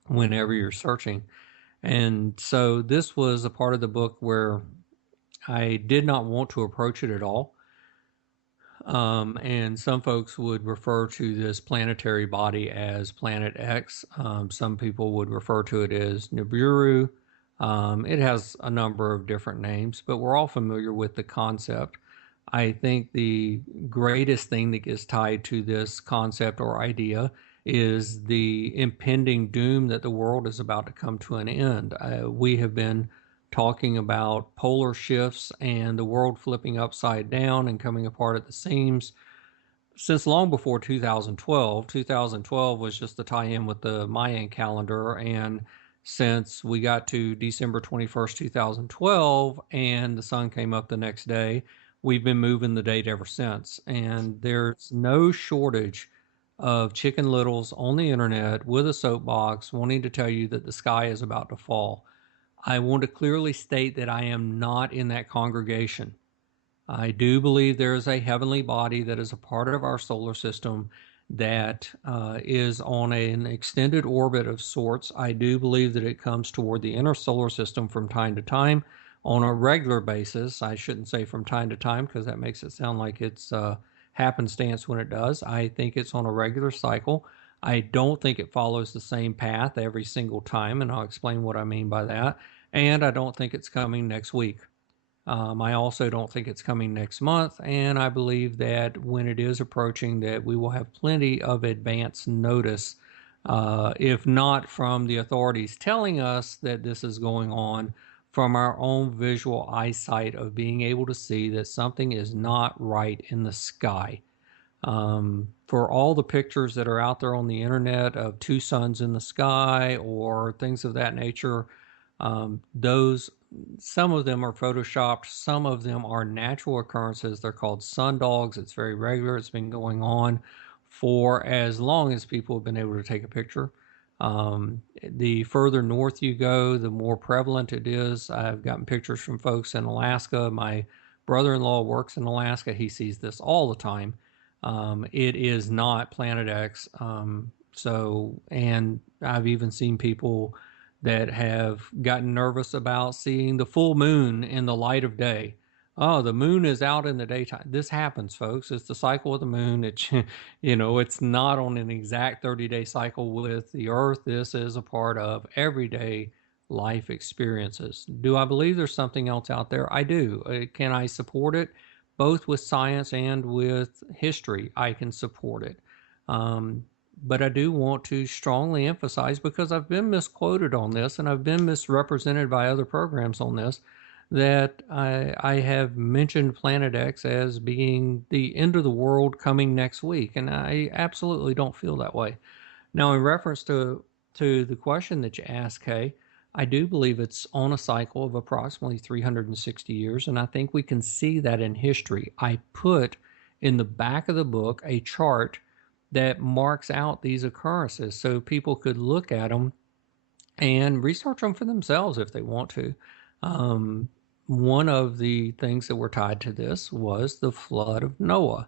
whenever you're searching. And so this was a part of the book where I did not want to approach it at all. And some folks would refer to this planetary body as Planet X. Some people would refer to it as Nibiru. It has a number of different names, but we're all familiar with the concept. I think the greatest thing that gets tied to this concept or idea is the impending doom that the world is about to come to an end. We have been talking about polar shifts and the world flipping upside down and coming apart at the seams since long before 2012. 2012 was just the tie-in with the Mayan calendar, and since we got to December 21st, 2012, and the sun came up the next day, we've been moving the date ever since. And there's no shortage of Chicken Littles on the internet with a soapbox wanting to tell you that the sky is about to fall. I want to clearly state that I am not in that congregation. I do believe there is a heavenly body that is a part of our solar system that is on an extended orbit of sorts. I do believe that it comes toward the inner solar system from time to time on a regular basis. I shouldn't say from time to time because that makes it sound like it's happenstance when it does. I think it's on a regular cycle. I don't think it follows the same path every single time, and I'll explain what I mean by that. And I don't think it's coming next week. I also don't think it's coming next month, and I believe that when it is approaching, that we will have plenty of advance notice, if not from the authorities telling us that this is going on, from our own visual eyesight of being able to see that something is not right in the sky. For all the pictures that are out there on the internet of two suns in the sky or things of that nature, those, some of them are photoshopped, some of them are natural occurrences. They're called sundogs. It's very regular. It's been going on for as long as people have been able to take a picture. The further north you go, the more prevalent it is. I've gotten pictures from folks in Alaska. My brother-in-law works in Alaska. He sees this all the time. It is not Planet X. And I've even seen people that have gotten nervous about seeing the full moon in the light of day. Oh, the moon is out in the daytime. This happens, folks. It's the cycle of the moon. It's not on an exact 30-day cycle with the Earth. This is a part of everyday life experiences. Do I believe there's something else out there? I do. Can I support it? Both with science and with history, I can support it. But I do want to strongly emphasize, because I've been misquoted on this and I've been misrepresented by other programs on this, that I have mentioned Planet X as being the end of the world coming next week, and I absolutely don't feel that way. Now, in reference to the question that you asked, Kay, I do believe it's on a cycle of approximately 360 years, and I think we can see that in history. I put in the back of the book a chart that marks out these occurrences so people could look at them and research them for themselves if they want to. One of the things that were tied to this was the flood of Noah.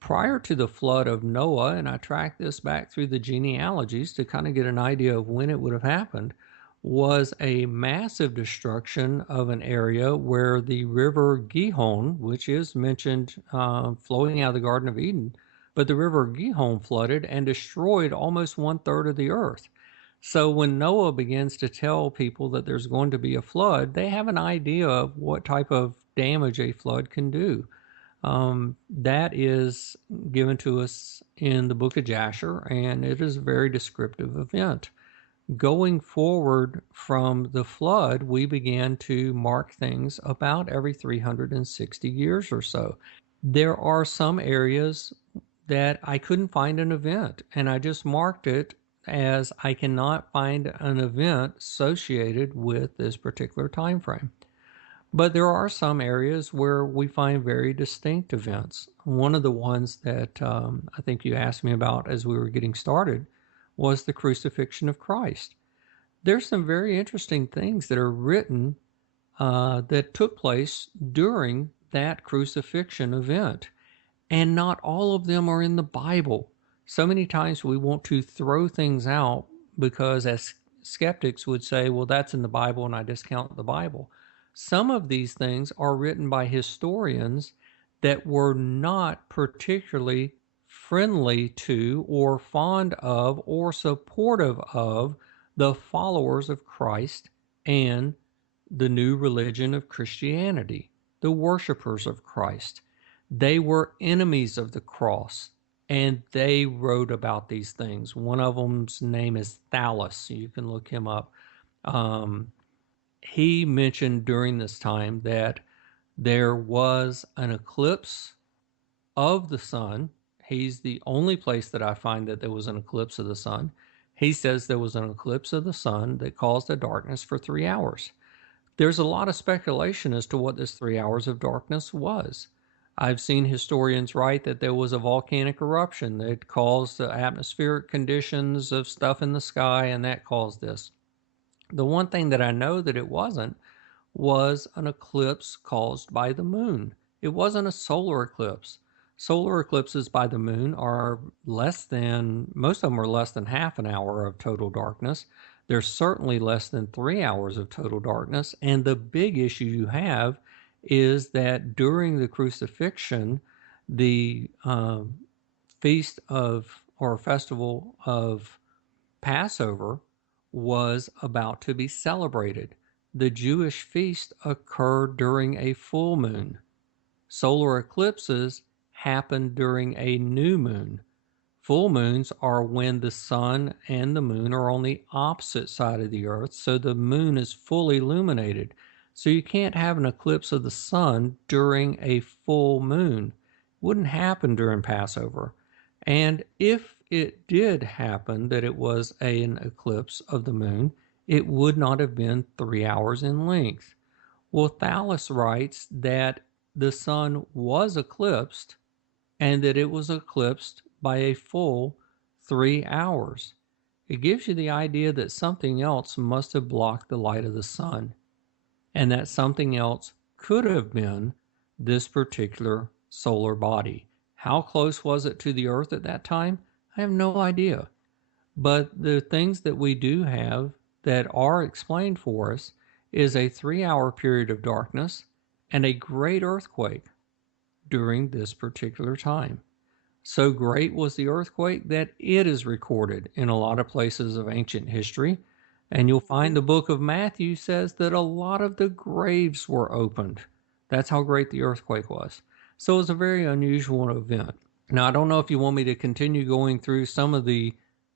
Prior to the flood of Noah, and I tracked this back through the genealogies to kind of get an idea of when it would have happened, was a massive destruction of an area where the river Gihon, which is mentioned flowing out of the Garden of Eden, but the river Gihon flooded and destroyed almost 1/3 of the earth. So when Noah begins to tell people that there's going to be a flood, they have an idea of what type of damage a flood can do. That is given to us in the book of Jasher, and it is a very descriptive event. Going forward from the flood, we began to mark things about every 360 years or so. There are some areas that I couldn't find an event, and I just marked it as I cannot find an event associated with this particular time frame. But there are some areas where we find very distinct events. One of the ones that I think you asked me about as we were getting started was the crucifixion of Christ. There's some very interesting things that are written that took place during that crucifixion event. And not all of them are in the Bible. So many times we want to throw things out because, as skeptics would say, well, that's in the Bible and I discount the Bible. Some of these things are written by historians that were not particularly friendly to or fond of or supportive of the followers of Christ and the new religion of Christianity, the worshipers of Christ. They were enemies of the cross, and they wrote about these things. One of them's name is Thallus. You can look him up. He mentioned during this time that there was an eclipse of the sun. He's the only place that I find that there was an eclipse of the sun. He says there was an eclipse of the sun that caused a darkness for 3 hours. There's a lot of speculation as to what this 3 hours of darkness was. I've seen historians write that there was a volcanic eruption that caused the atmospheric conditions of stuff in the sky, and that caused this. The one thing that I know that it wasn't was an eclipse caused by the moon. It wasn't a solar eclipse. Solar eclipses by the moon are most of them are less than half an hour of total darkness. There's certainly less than 3 hours of total darkness. And the big issue you have is that during the crucifixion, the feast of or festival of Passover was about to be celebrated. The Jewish feast occurred during a full moon. Solar eclipses happen during a new moon. Full moons are when the sun and the moon are on the opposite side of the earth, so the moon is fully illuminated. So you can't have an eclipse of the sun during a full moon. It wouldn't happen during Passover. And if it did happen that it was an eclipse of the moon, it would not have been 3 hours in length. Well, Thales writes that the sun was eclipsed and that it was eclipsed by a full 3 hours. It gives you the idea that something else must have blocked the light of the sun, and that something else could have been this particular solar body. How close was it to the Earth at that time? I have no idea. But the things that we do have that are explained for us is a 3-hour period of darkness and a great earthquake during this particular time. So great was the earthquake that it is recorded in a lot of places of ancient history. And you'll find the book of Matthew says that a lot of the graves were opened. That's how great the earthquake was. So it was a very unusual event. Now, I don't know if you want me to continue going through some of the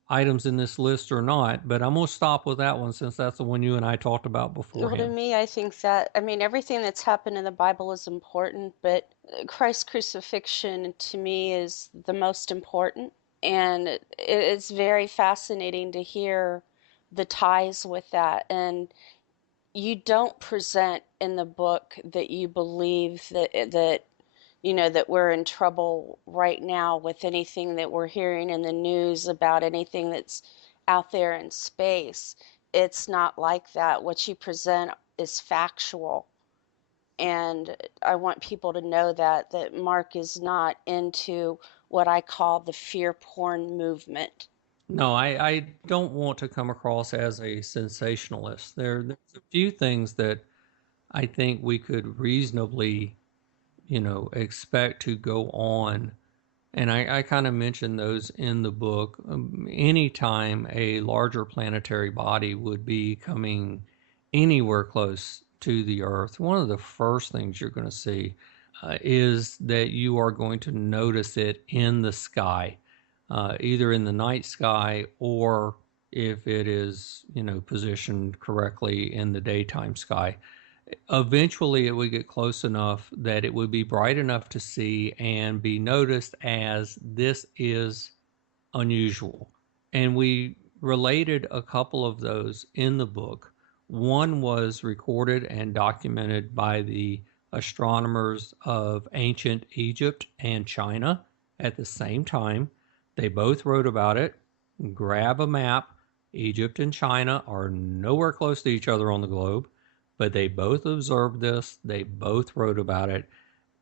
items in this list or not, but I'm going to stop with that one since that's the one you and I talked about Well, to beforehand. me, I think that, everything that's happened in the Bible is important, but Christ's crucifixion to me is the most important. And it's very fascinating to hear the ties with that. And you don't present in the book that you believe that we're in trouble right now with anything that we're hearing in the news about anything that's out there in space. It's not like that. What you present is factual. And I want people to know that Mark is not into what I call the fear porn movement. No, I don't want to come across as a sensationalist. There's a few things that I think we could reasonably, expect to go on. And I kind of mentioned those in the book. Anytime a larger planetary body would be coming anywhere close to the Earth, one of the first things you're going to see is that you are going to notice it in the sky, either in the night sky or if it is, positioned correctly in the daytime sky. Eventually, it would get close enough that it would be bright enough to see and be noticed as this is unusual. And we related a couple of those in the book. One was recorded and documented by the astronomers of ancient Egypt and China at the same time. They both wrote about it. Grab a map. Egypt and China are nowhere close to each other on the globe, but they both observed this. They both wrote about it.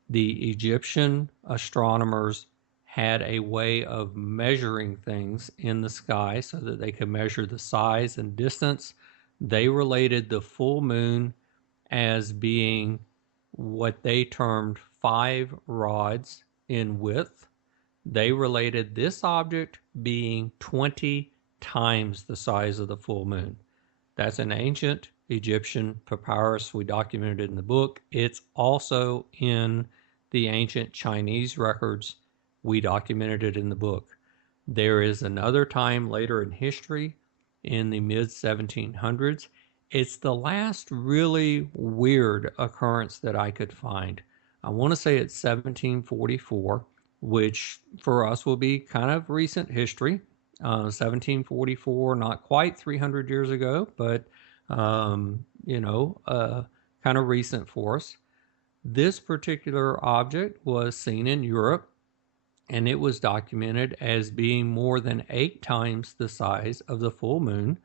The Egyptian astronomers had a way of measuring things in the sky so that they could measure the size and distance. They related the full moon as being what they termed 5 rods in width. They related this object being 20 times the size of the full moon. That's an ancient Egyptian papyrus. We documented it in the book. It's also in the ancient Chinese records. We documented it in the book. There is another time later in history, in the mid 1700s. It's the last really weird occurrence that I could find. I want to say it's 1744. which for us will be kind of recent history. 1744, not quite 300 years ago, but kind of recent for us. This particular object was seen in Europe, and it was documented as being more than 8 times the size of the full moon.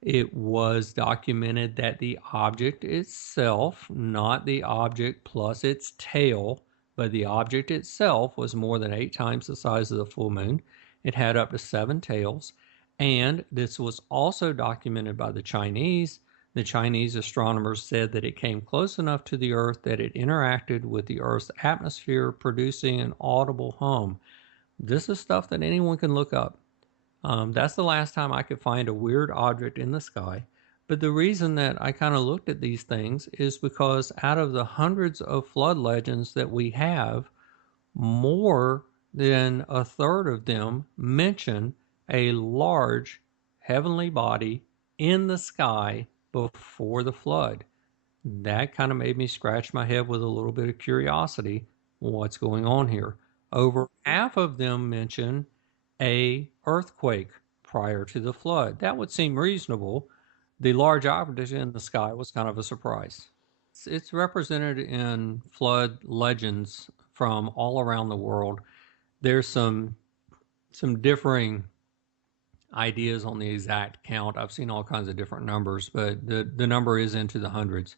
It was documented that the object itself, not the object plus its tail, but the object itself was more than 8 times the size of the full moon. It had up to 7 tails. And this was also documented by the Chinese. The Chinese astronomers said that it came close enough to the Earth that it interacted with the Earth's atmosphere, producing an audible hum. This is stuff that anyone can look up. That's the last time I could find a weird object in the sky. But the reason that I kind of looked at these things is because out of the hundreds of flood legends that we have, more than a third of them mention a large heavenly body in the sky before the flood. That kind of made me scratch my head with a little bit of curiosity. What's going on here? Over half of them mention a earthquake prior to the flood. That would seem reasonable. The large object in the sky was kind of a surprise. It's represented in flood legends from all around the world. There's some differing ideas on the exact count. I've seen all kinds of different numbers, but the number is into the hundreds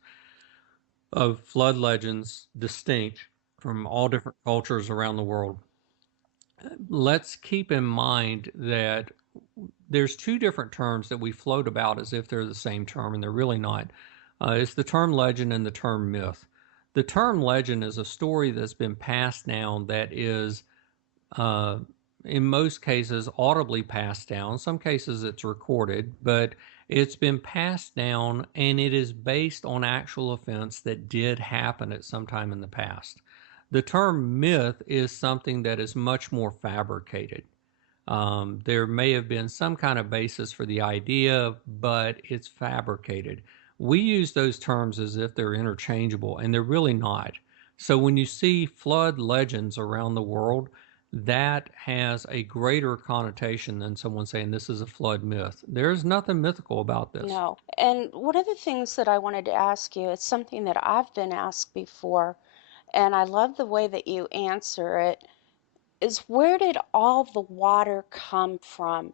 of flood legends, distinct from all different cultures around the world. Let's keep in mind that there's 2 different terms that we float about as if they're the same term, and they're really not. It's the term legend and the term myth. The term legend is a story that's been passed down that is, in most cases, audibly passed down. In some cases, it's recorded, but it's been passed down, and it is based on actual events that did happen at some time in the past. The term myth is something that is much more fabricated. There may have been some kind of basis for the idea, but it's fabricated. We use those terms as if they're interchangeable, and they're really not. So when you see flood legends around the world, that has a greater connotation than someone saying this is a flood myth. There's nothing mythical about this. No. And one of the things that I wanted to ask you, it's something that I've been asked before, and I love the way that you answer it, is where did all the water come from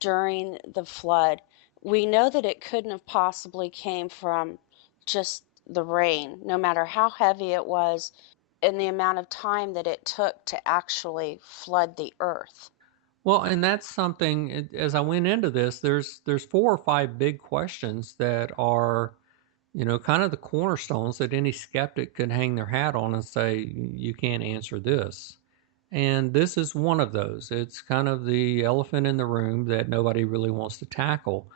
during the flood? We know that it couldn't have possibly came from just the rain, no matter how heavy it was and the amount of time that it took to actually flood the earth. Well, and that's something, as I went into this, there's 4 or 5 big questions that are, kind of the cornerstones that any skeptic could hang their hat on and say, you can't answer this. And this is one of those. It's kind of the elephant in the room that nobody really wants to tackle.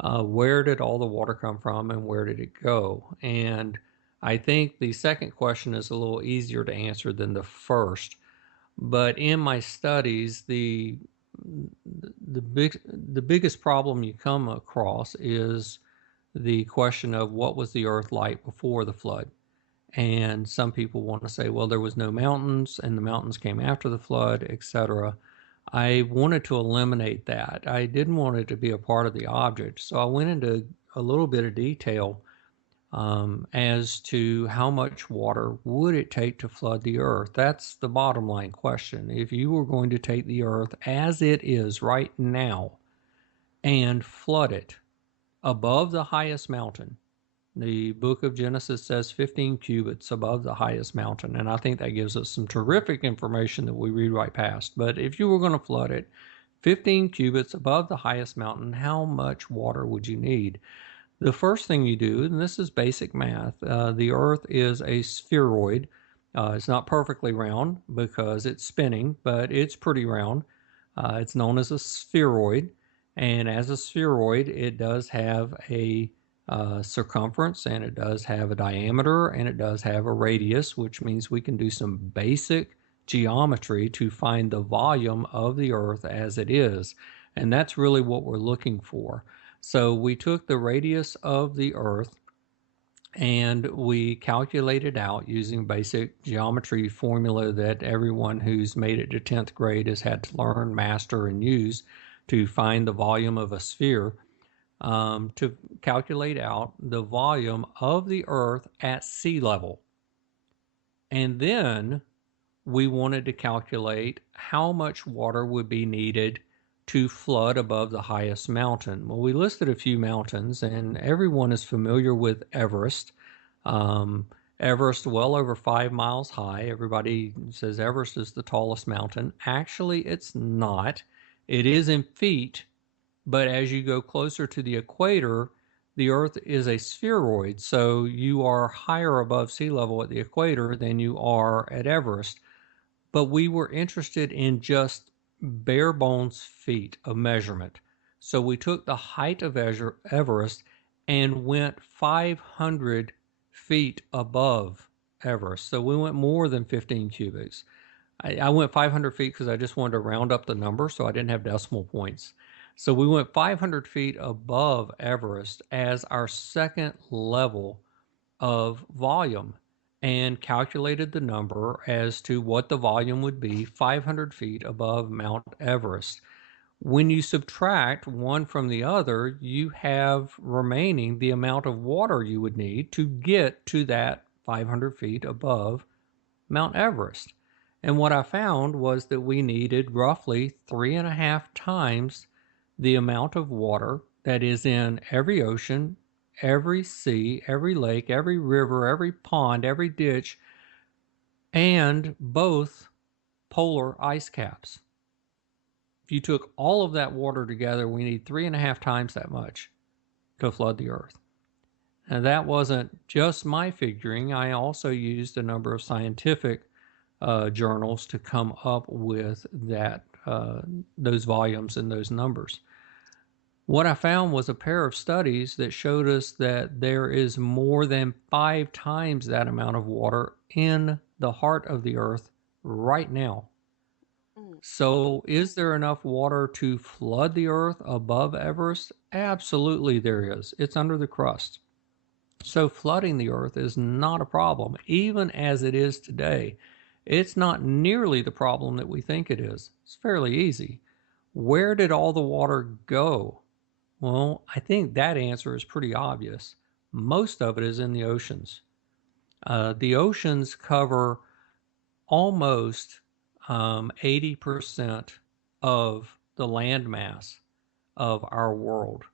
Where did all the water come from and where did it go? And I think the second question is a little easier to answer than the first. But in my studies, the biggest problem you come across is the question of what was the earth like before the flood. And some people want to say, well, there was no mountains and the mountains came after the flood, etc. I wanted to eliminate that. I didn't want it to be a part of the object. So I went into a little bit of detail as to how much water would it take to flood the earth. That's the bottom line question. If you were going to take the earth as it is right now and flood it above the highest mountain, the book of Genesis says 15 cubits above the highest mountain, and I think that gives us some terrific information that we read right past. But if you were going to flood it 15 cubits above the highest mountain, how much water would you need? The first thing you do, and this is basic math, the earth is a spheroid. It's not perfectly round because it's spinning, but it's pretty round. It's known as a spheroid, and as a spheroid, it does have a circumference, and it does have a diameter, and it does have a radius, which means we can do some basic geometry to find the volume of the earth as it is, and that's really what we're looking for. So we took the radius of the earth, And we calculated out using basic geometry formula that everyone who's made it to 10th grade has had to learn, master, and use to find the volume of a sphere, to calculate out the volume of the Earth at sea level. And then we wanted to calculate how much water would be needed to flood above the highest mountain. Well, we listed a few mountains, and everyone is familiar with Everest. Everest, well over 5 miles high. Everybody says Everest is the tallest mountain. Actually, it's not. It is in feet, but as you go closer to the equator, the Earth is a spheroid, so you are higher above sea level at the equator than you are at Everest. But we were interested in just bare bones feet of measurement. So we took the height of Everest and went 500 feet above Everest. So we went more than 15 cubics. I went 500 feet because I just wanted to round up the number, so I didn't have decimal points. So we went 500 feet above Everest as our second level of volume, and calculated the number as to what the volume would be 500 feet above Mount Everest. When you subtract one from the other, you have remaining the amount of water you would need to get to that 500 feet above Mount Everest. And what I found was that we needed roughly 3.5 times the amount of water that is in every ocean, every sea, every lake, every river, every pond, every ditch, and both polar ice caps. If you took all of that water together, we need 3.5 times that much to flood the Earth. And that wasn't just my figuring. I also used a number of scientific journals to come up with that those volumes and those numbers. What I found was a pair of studies that showed us that there is more than 5 times that amount of water in the heart of the Earth right now. So is there enough water to flood the Earth above Everest? Absolutely there is. It's under the crust. So flooding the Earth is not a problem, even as it is today. It's not nearly the problem that we think it is. It's fairly easy. Where did all the water go? Well, I think that answer is pretty obvious. Most of it is in the oceans. The oceans cover almost 80% of the landmass of our world.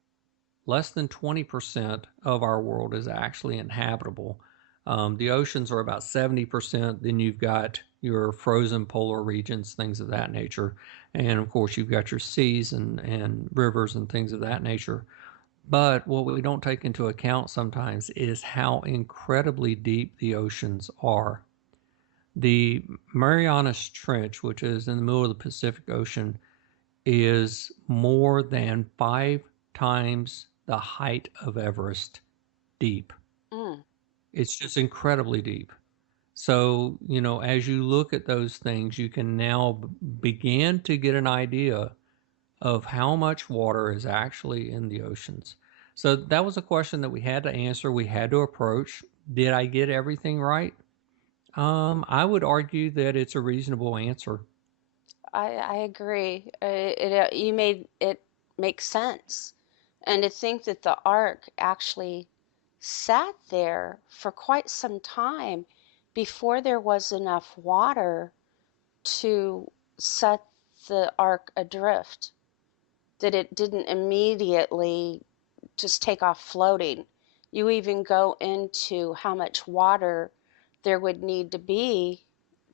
Less than 20% of our world is actually inhabitable. The oceans are about 70%. Then you've got your frozen polar regions, things of that nature. And of course, you've got your seas and rivers and things of that nature. But what we don't take into account sometimes is how incredibly deep the oceans are. The Marianas Trench, which is in the middle of the Pacific Ocean, is more than 5 times the height of Everest deep. It's just incredibly deep. So, as you look at those things, you can now begin to get an idea of how much water is actually in the oceans. So that was a question that we had to answer. We had to approach. Did I get everything right? I would argue that it's a reasonable answer. I agree. You made it make sense. And to think that the ark actually sat there for quite some time before there was enough water to set the ark adrift, that it didn't immediately just take off floating. You even go into how much water there would need to be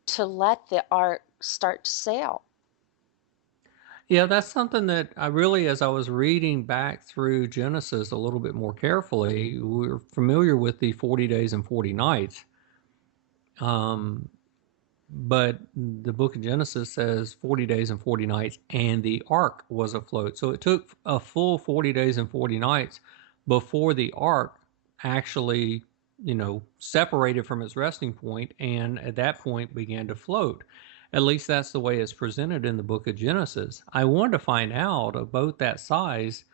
to let the ark start to sail. Yeah, that's something that I really, as I was reading back through Genesis a little bit more carefully, we're familiar with the 40 days and 40 nights. But the book of Genesis says 40 days and 40 nights, and the ark was afloat. So it took a full 40 days and 40 nights before the ark actually, separated from its resting point, and at that point began to float. At least that's the way it's presented in the boat of Genesis. I wanted to find out a boat that size,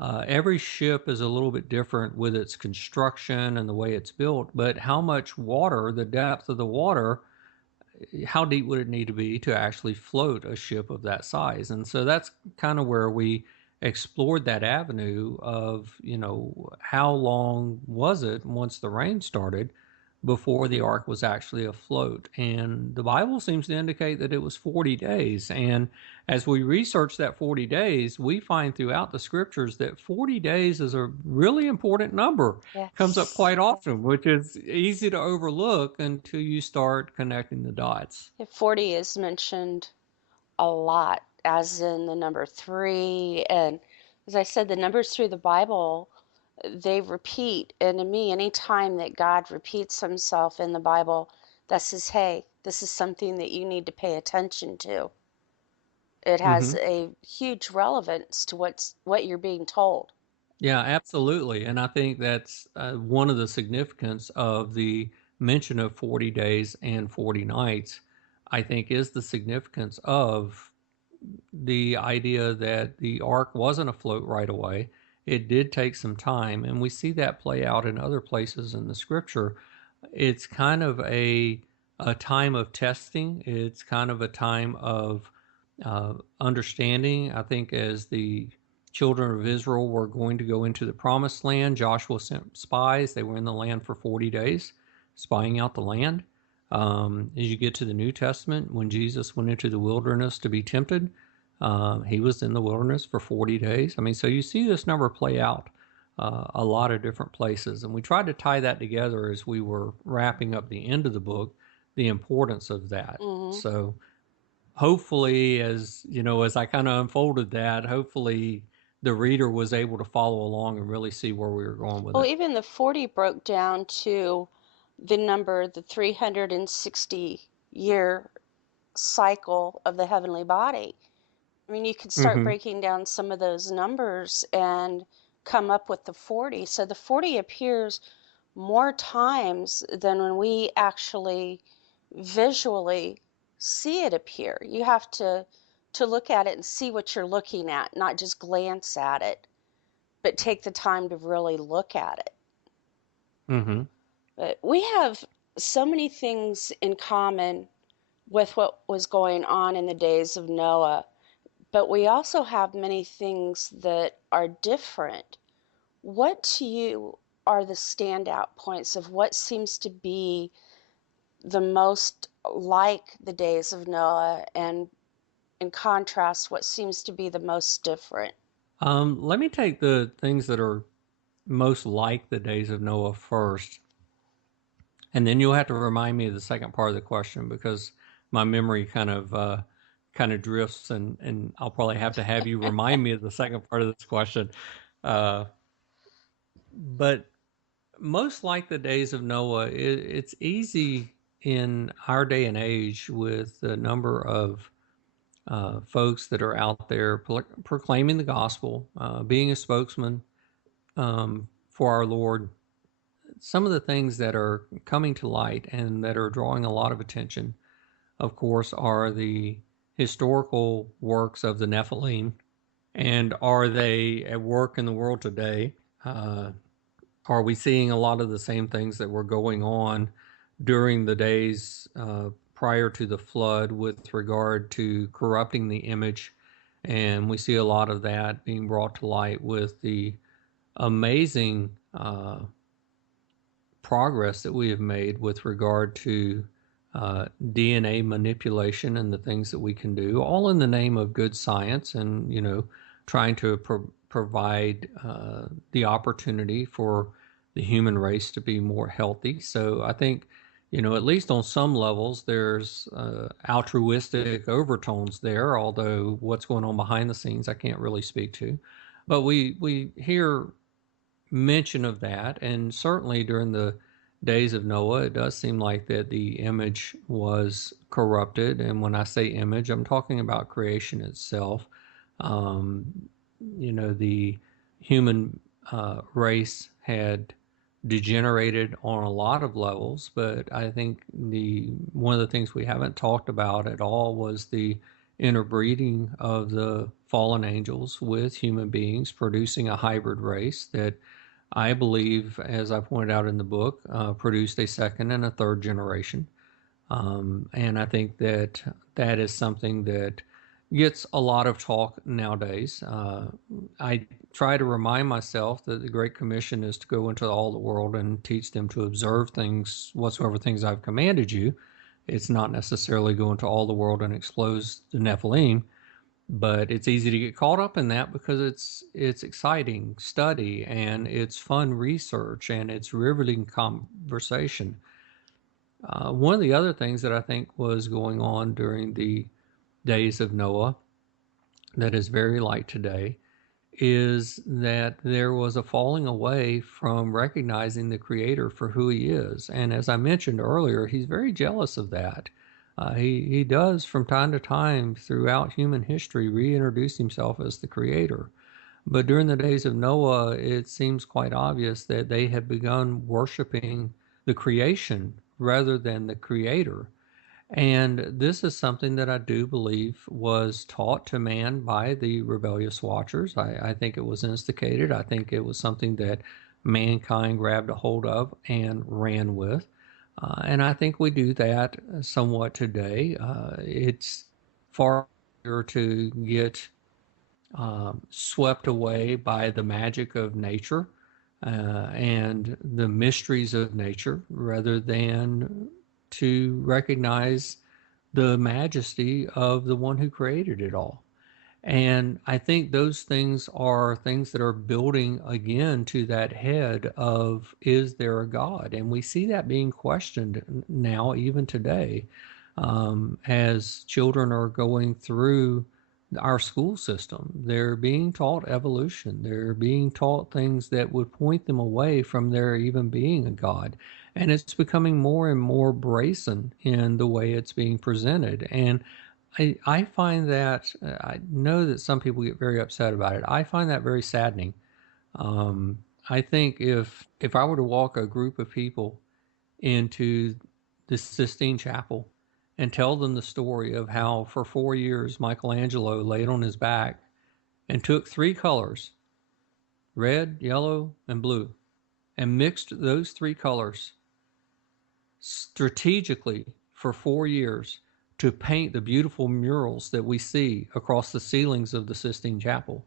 every ship is a little bit different with its construction and the way it's built, but how much water, the depth of the water, how deep would it need to be to actually float a ship of that size? And so that's kind of where we explored that avenue of, how long was it once the rain started before the ark was actually afloat? And the Bible seems to indicate that it was 40 days. And as we research that 40 days, we find throughout the scriptures that 40 days is a really important number. Yes. Comes up quite often, which is easy to overlook until you start connecting the dots. 40 is mentioned a lot, as in the number 3. And as I said, the numbers through the Bible, they repeat. And to me, any time that God repeats himself in the Bible, that says, hey, this is something that you need to pay attention to. It has a huge relevance to what you're being told. Yeah, absolutely. And I think that's one of the significance of the mention of 40 days and 40 nights, I think, is the significance of the idea that the ark wasn't afloat right away. It did take some time, and we see that play out in other places in the scripture. It's kind of a time of testing. It's kind of a time of understanding. I think as the children of Israel were going to go into the promised land, Joshua sent spies. They were in the land for 40 days, spying out the land. As you get to the New Testament, when Jesus went into the wilderness to be tempted, he was in the wilderness for 40 days. I mean, so you see this number play out a lot of different places. And we tried to tie that together as we were wrapping up the end of the book, the importance of that. So hopefully, as I kind of unfolded that, hopefully the reader was able to follow along and really see where we were going with it. Well, even the 40 broke down to the 360-year cycle of the heavenly body. I mean, you could start breaking down some of those numbers and come up with the 40. So the 40 appears more times than when we actually visually see it appear. You have to look at it and see what you're looking at, not just glance at it, but take the time to really look at it. But we have so many things in common with what was going on in the days of Noah, but we also have many things that are different. What to you are the standout points of what seems to be the most like the days of Noah, and in contrast, what seems to be the most different? Let me take the things that are most like the days of Noah first. And then you'll have to remind me of the second part of the question, because my memory kind of drifts, and I'll probably have you remind me of the second part of this question. But most like the days of Noah, it's easy in our day and age with the number of folks that are out there proclaiming the gospel, being a spokesman for our Lord. Some of the things that are coming to light and that are drawing a lot of attention, of course, are the historical works of the Nephilim. And are they at work in the world today? Are we seeing a lot of the same things that were going on during the days prior to the flood with regard to corrupting the image? And we see a lot of that being brought to light with the amazing progress that we have made with regard to DNA manipulation and the things that we can do, all in the name of good science and, trying to provide the opportunity for the human race to be more healthy. So I think, at least on some levels, there's altruistic overtones there, although what's going on behind the scenes, I can't really speak to. But we hear mention of that, and certainly during the days of Noah, it does seem like that the image was corrupted. And when I say image, I'm talking about creation itself. The human race had degenerated on a lot of levels, but I think one of the things we haven't talked about at all was the interbreeding of the fallen angels with human beings, producing a hybrid race that I believe, as I pointed out in the book, produced a second and a third generation. And I think that that is something that gets a lot of talk nowadays. I try to remind myself that the Great Commission is to go into all the world and teach them to observe things, whatsoever things I've commanded you. It's not necessarily go into all the world and expose the Nephilim, but it's easy to get caught up in that because it's exciting study and it's fun research and it's riveting conversation. One of the other things that I think was going on during the days of Noah that is very like today is that there was a falling away from recognizing the Creator for who He is. And as I mentioned earlier, He's very jealous of that. He does from time to time throughout human history reintroduce Himself as the Creator. But during the days of Noah, it seems quite obvious that they had begun worshiping the creation rather than the Creator. And this is something that I do believe was taught to man by the rebellious watchers. I think it was instigated. I think it was something that mankind grabbed a hold of and ran with. And I think we do that somewhat today. It's far easier to get swept away by the magic of nature and the mysteries of nature rather than to recognize the majesty of the one who created it all. And I think those things are things that are building again to that head of, is there a God? And we see that being questioned now, even today, as children are going through our school system. They're being taught evolution. They're being taught things that would point them away from there even being a God. And it's becoming more and more brazen in the way it's being presented. And I find that, I know that some people get very upset about it. I find that very saddening. I think if I were to walk a group of people into the Sistine Chapel and tell them the story of how for 4 years Michelangelo laid on his back and took 3 colors, red, yellow, and blue, and mixed those 3 colors strategically for 4 years to paint the beautiful murals that we see across the ceilings of the Sistine Chapel,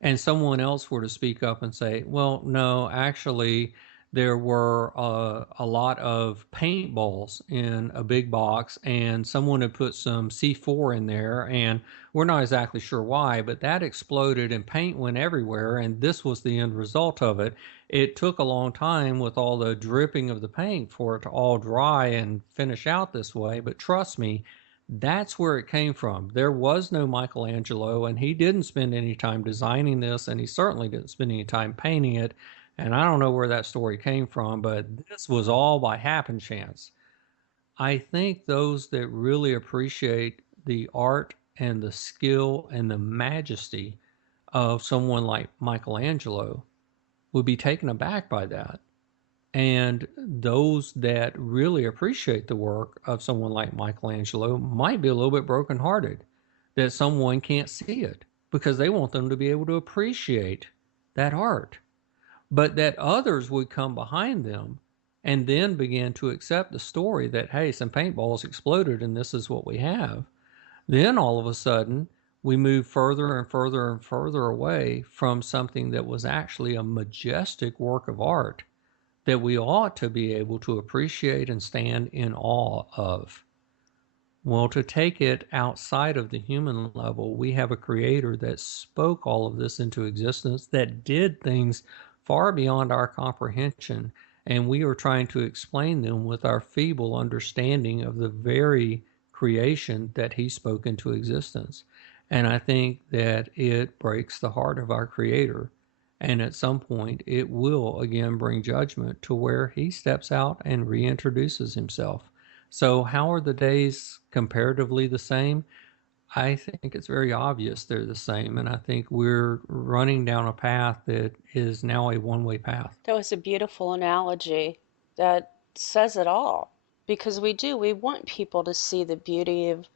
and someone else were to speak up and say, well, no, actually, there were a lot of paintballs in a big box, and someone had put some C4 in there, and we're not exactly sure why, but that exploded and paint went everywhere, and this was the end result of it. It took a long time with all the dripping of the paint for it to all dry and finish out this way, but trust me, that's where it came from. There was no Michelangelo, and he didn't spend any time designing this, and he certainly didn't spend any time painting it. And I don't know where that story came from, but this was all by happen chance. I think those that really appreciate the art and the skill and the majesty of someone like Michelangelo would be taken aback by that. And those that really appreciate the work of someone like Michelangelo might be a little bit brokenhearted that someone can't see it because they want them to be able to appreciate that art. But that others would come behind them and then begin to accept the story that, hey, some paintballs exploded and this is what we have. Then all of a sudden, we move further and further and further away from something that was actually a majestic work of art that we ought to be able to appreciate and stand in awe of. Well, to take it outside of the human level, we have a creator that spoke all of this into existence, that did things far beyond our comprehension, and we are trying to explain them with our feeble understanding of the very creation that he spoke into existence. And I think that it breaks the heart of our creator. And at some point, it will again bring judgment to where he steps out and reintroduces himself. So how are the days comparatively the same? I think it's very obvious they're the same, and I think we're running down a path that is now a one-way path. That was a beautiful analogy that says it all. Because we want people to see the beauty of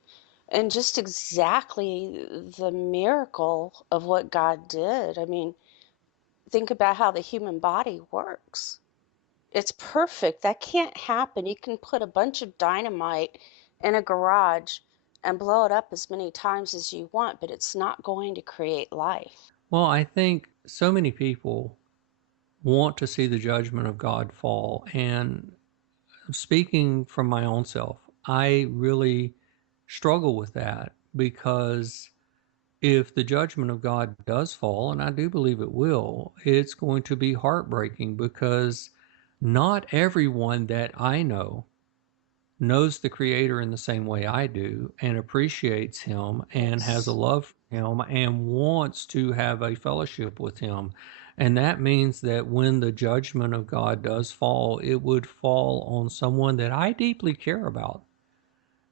and just exactly the miracle of what God did. I mean, think about how the human body works. It's perfect. That can't happen. You can put a bunch of dynamite in a garage and blow it up as many times as you want, but it's not going to create life. Well, I think so many people want to see the judgment of God fall. And speaking from my own self, I really struggle with that because if the judgment of God does fall, and I do believe it will, it's going to be heartbreaking because not everyone that I know knows the Creator in the same way I do and appreciates Him and has a Yes. love for Him and wants to have a fellowship with Him. And that means that when the judgment of God does fall, it would fall on someone that I deeply care about.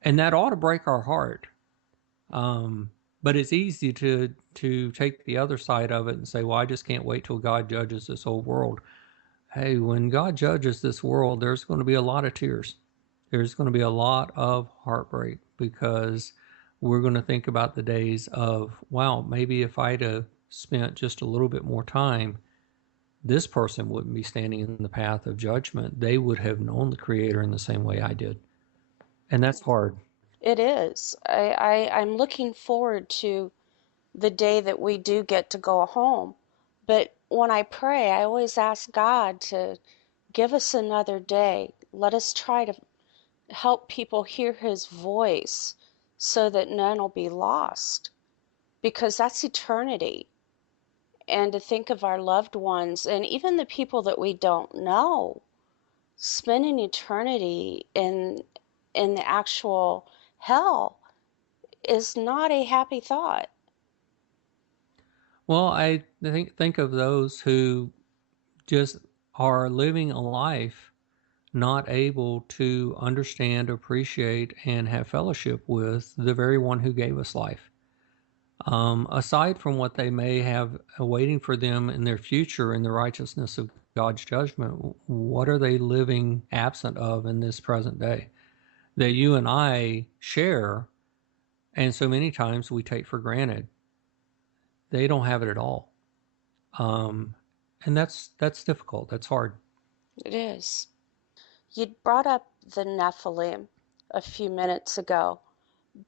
And that ought to break our heart. But it's easy to take the other side of it and say, well, I just can't wait till God judges this whole world. Hey, when God judges this world, there's going to be a lot of tears. There's going to be a lot of heartbreak because we're going to think about the days of, wow, maybe if I'd have spent just a little bit more time, this person wouldn't be standing in the path of judgment. They would have known the Creator in the same way I did. And that's hard. It is. I'm looking forward to the day that we do get to go home. But when I pray, I always ask God to give us another day. Let us try to help people hear His voice so that none will be lost, because that's eternity. And to think of our loved ones and even the people that we don't know spending eternity in the actual hell is not a happy thought. Well, I think of those who just are living a life not able to understand, appreciate, and have fellowship with the very one who gave us life. Aside from what they may have awaiting for them in their future in the righteousness of God's judgment, what are they living absent of in this present day that you and I share, and so many times we take for granted? They don't have it at all, um, and that's difficult. That's hard. It is. You brought up the Nephilim a few minutes ago.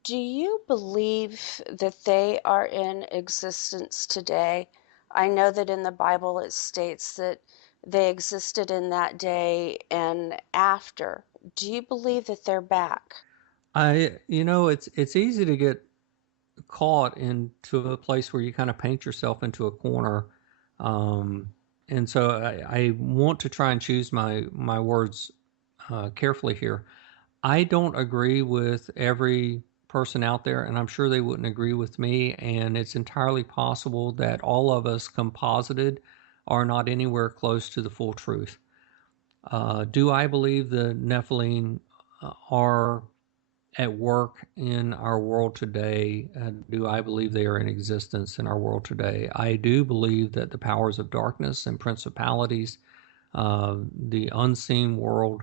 Do you believe that they are in existence today? I know that in the Bible it states that they existed in that day and after. Do you believe that they're back? It's easy to get caught into a place where you kind of paint yourself into a corner. Um, and so I want to try and choose my words carefully here. I don't agree with every person out there, and I'm sure they wouldn't agree with me. And it's entirely possible that all of us composited are not anywhere close to the full truth. Do I believe the Nephilim are at work in our world today? Do I believe they are in existence in our world today? I do believe that the powers of darkness and principalities, the unseen world,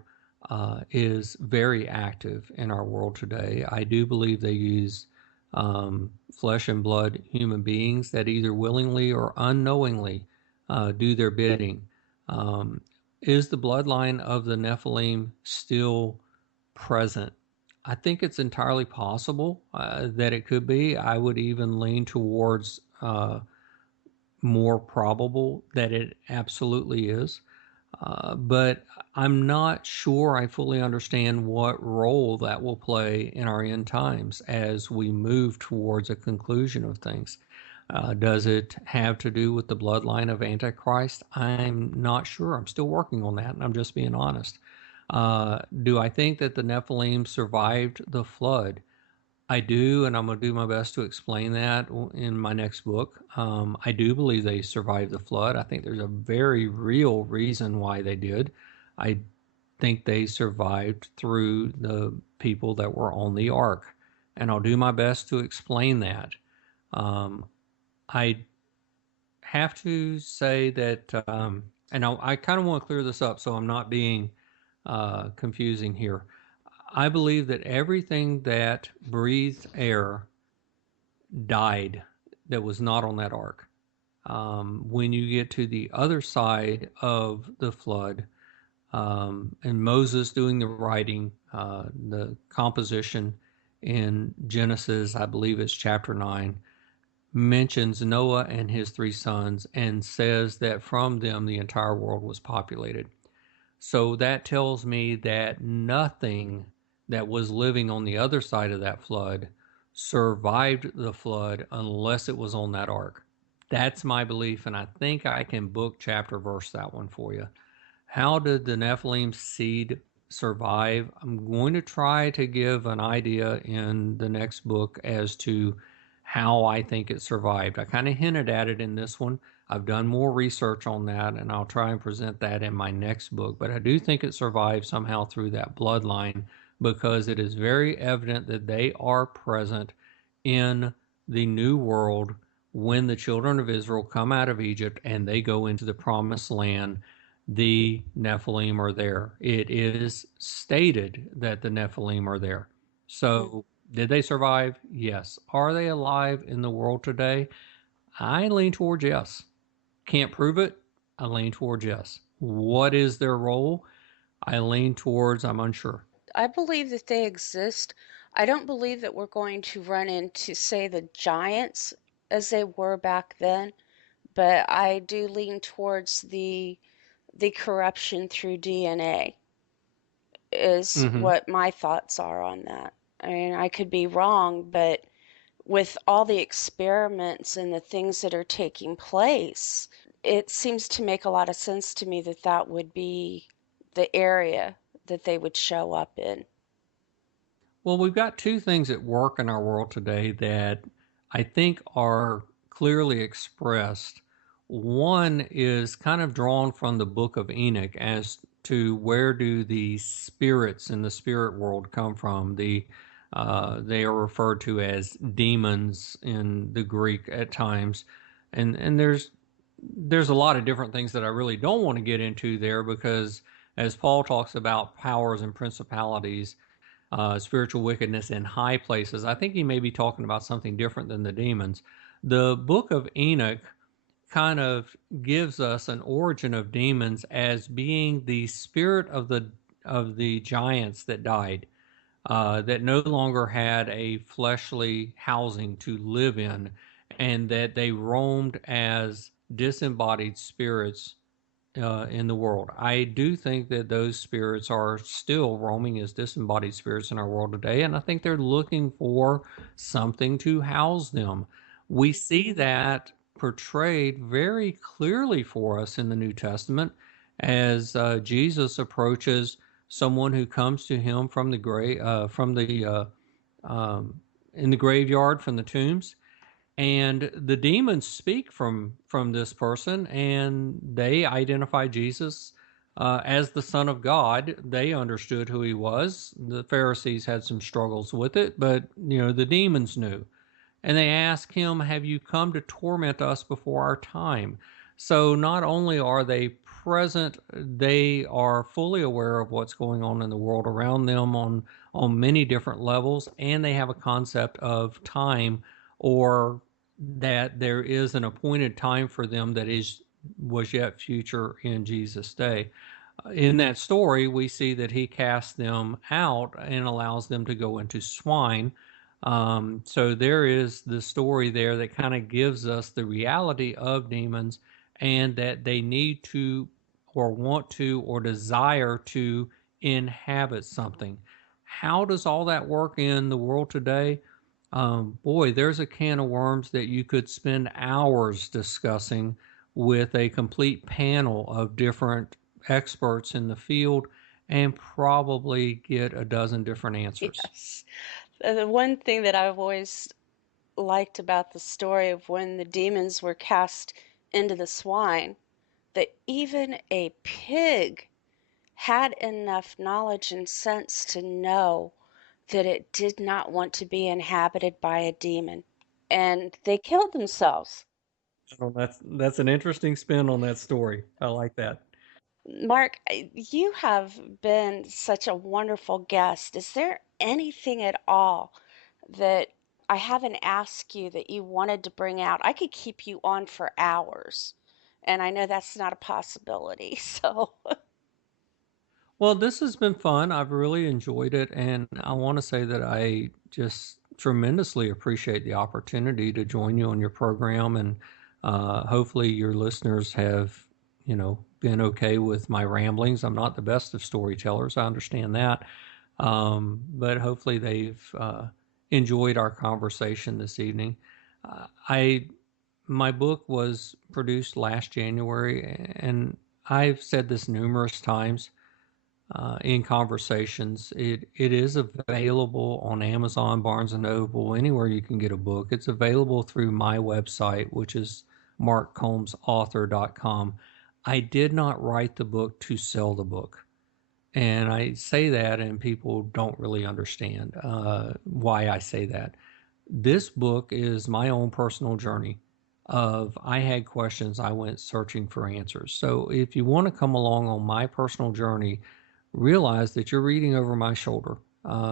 is very active in our world today. I do believe they use flesh and blood human beings that either willingly or unknowingly do their bidding. Um, is the bloodline of the Nephilim still present? I think it's entirely possible that it could be. I would even lean towards more probable that it absolutely is. But I'm not sure I fully understand what role that will play in our end times as we move towards a conclusion of things. Does it have to do with the bloodline of Antichrist? I'm not sure. I'm still working on that, and I'm just being honest. Do I think that the Nephilim survived the flood? I do, and I'm going to do my best to explain that in my next book. I do believe they survived the flood. I think there's a very real reason why they did. I think they survived through the people that were on the ark, and I'll do my best to explain that. I have to say that, and I kind of want to clear this up so I'm not being confusing here. I believe that everything that breathed air died that was not on that ark. When you get to the other side of the flood, and Moses doing the writing, the composition in Genesis, I believe it's chapter 9, mentions Noah and his three sons and says that from them the entire world was populated. So that tells me that nothing that was living on the other side of that flood survived the flood unless it was on that ark. That's my belief, and I think I can book chapter verse that one for you. How did the Nephilim seed survive? I'm going to try to give an idea in the next book as to how I think it survived. I kind of hinted at it in this one. I've done more research on that, and I'll try and present that in my next book. But I do think it survived somehow through that bloodline because it is very evident that they are present in the new world when the children of Israel come out of Egypt and they go into the promised land. The Nephilim are there. It is stated that the Nephilim are there. So, did they survive? Yes. Are they alive in the world today? I lean towards yes. Can't prove it. I lean towards yes. What is their role? I lean towards I'm unsure. I believe that they exist. I don't believe that we're going to run into, say, the giants as they were back then, but I do lean towards the corruption through DNA is Mm-hmm. what my thoughts are on that. I mean, I could be wrong, but with all the experiments and the things that are taking place, it seems to make a lot of sense to me that that would be the area that they would show up in. Well, we've got two things at work in our world today that I think are clearly expressed. One is kind of drawn from the book of Enoch as to where do the spirits in the spirit world come from. They are referred to as demons in the Greek at times, and there's a lot of different things that I really don't want to get into there because as Paul talks about powers and principalities, spiritual wickedness in high places. I think he may be talking about something different than the demons. The book of Enoch kind of gives us an origin of demons as being the spirit of the giants that died, that no longer had a fleshly housing to live in, and that they roamed as disembodied spirits in the world. I do think that those spirits are still roaming as disembodied spirits in our world today, and I think they're looking for something to house them. We see that portrayed very clearly for us in the New Testament as Jesus approaches someone who comes to him from the grave, in the graveyard, from the tombs, and the demons speak from this person, and they identify Jesus as the Son of God. They understood who he was. The Pharisees had some struggles with it, but the demons knew, and they ask him, "Have you come to torment us before our time?" So not only are they present, they are fully aware of what's going on in the world around them on many different levels, and they have a concept of time, or that there is an appointed time for them that was yet future in Jesus' day. In that story, we see that he casts them out and allows them to go into swine. So there is the story there that kind of gives us the reality of demons, and that they need to, or want to, or desire to inhabit something. How does all that work in the world today? Boy, there's a can of worms that you could spend hours discussing with a complete panel of different experts in the field and probably get a dozen different answers. Yes. The one thing that I've always liked about the story of when the demons were cast into the swine, that even a pig had enough knowledge and sense to know that it did not want to be inhabited by a demon. And they killed themselves. Well, that's an interesting spin on that story. I like that. Mark, you have been such a wonderful guest. Is there anything at all that I haven't asked you that you wanted to bring out? I could keep you on for hours, and I know that's not a possibility. So, Well, this has been fun. I've really enjoyed it, and I want to say that I just tremendously appreciate the opportunity to join you on your program, and hopefully your listeners have, been okay with my ramblings. I'm not the best of storytellers. I understand that, but hopefully they've enjoyed our conversation this evening. I My book was produced last January, and I've said this numerous times in conversations. It is available on Amazon, Barnes and Noble, anywhere you can get a book. It's available through my website, which is markcombsauthor.com. I did not write the book to sell the book. And I say that, and people don't really understand why I say that. This book is my own personal journey of I had questions, I went searching for answers. So if you want to come along on my personal journey, realize that you're reading over my shoulder.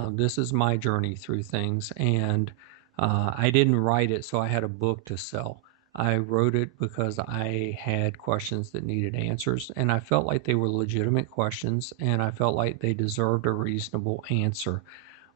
This is my journey through things, and I didn't write it so I had a book to sell. I wrote it because I had questions that needed answers, and I felt like they were legitimate questions, and I felt like they deserved a reasonable answer.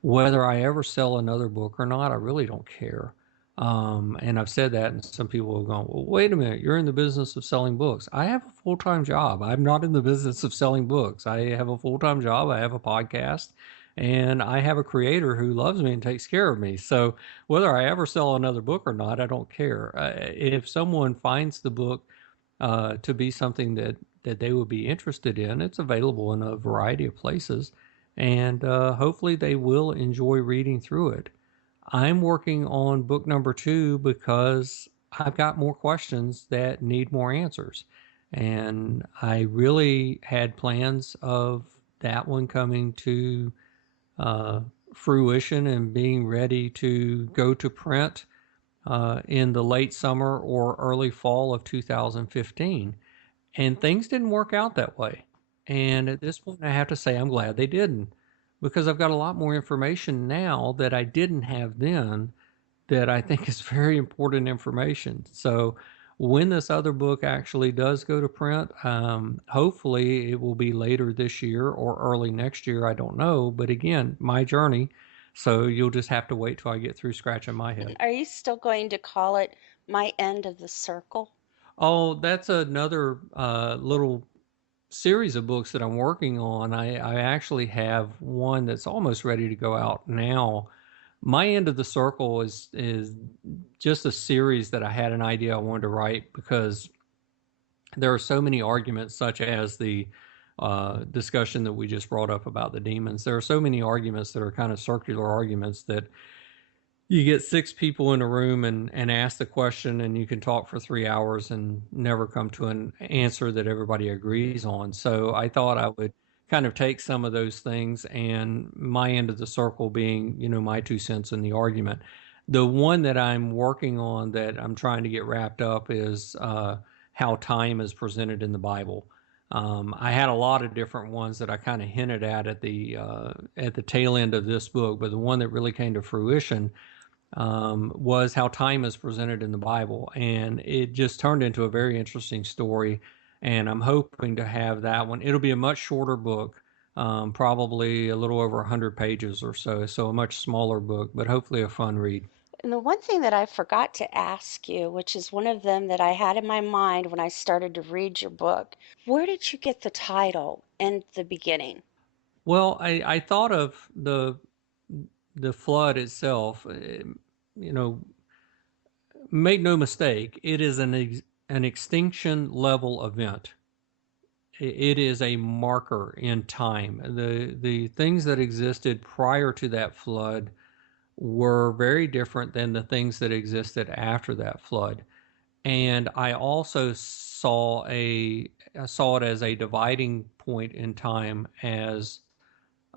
Whether I ever sell another book or not, I really don't care. And I've said that, and some people have gone, well, wait a minute, you're in the business of selling books. I have a full-time job. I'm not in the business of selling books. I have a full-time job. I have a podcast, and I have a creator who loves me and takes care of me. So whether I ever sell another book or not, I don't care. If someone finds the book to be something that they would be interested in, it's available in a variety of places, and hopefully they will enjoy reading through it. I'm working on book number 2 because I've got more questions that need more answers. And I really had plans of that one coming to uh, fruition and being ready to go to print in the late summer or early fall of 2015. And things didn't work out that way. And at this point, I have to say I'm glad they didn't, because I've got a lot more information now that I didn't have then that I think is very important information. So when this other book actually does go to print, hopefully it will be later this year or early next year. I don't know. But again, my journey. So you'll just have to wait till I get through scratching my head. are you still going to call it My End of the Circle? Oh, that's another little series of books that I'm working on. I actually have one that's almost ready to go out now. My End of the Circle is just a series that I had an idea I wanted to write, because there are so many arguments, such as the discussion that we just brought up about the demons. There are so many arguments that are kind of circular arguments that you get 6 people in a room and ask the question, and you can talk for 3 hours and never come to an answer that everybody agrees on. So I thought I would kind of take some of those things, and my end of the circle being, my 2 cents in the argument. The one that I'm working on that I'm trying to get wrapped up is how time is presented in the Bible. I had a lot of different ones that I kind of hinted at the tail end of this book, but the one that really came to fruition was how time is presented in the Bible. And it just turned into a very interesting story. And I'm hoping to have that one. It'll be a much shorter book, probably a little over 100 pages or so. So a much smaller book, but hopefully a fun read. And the one thing that I forgot to ask you, which is one of them that I had in my mind when I started to read your book, where did you get the title in the beginning? Well, I thought of the flood itself. You know, make no mistake, it is an extinction level event. It is a marker in time. The things that existed prior to that flood were very different than the things that existed after that flood. And I also saw it as a dividing point in time, as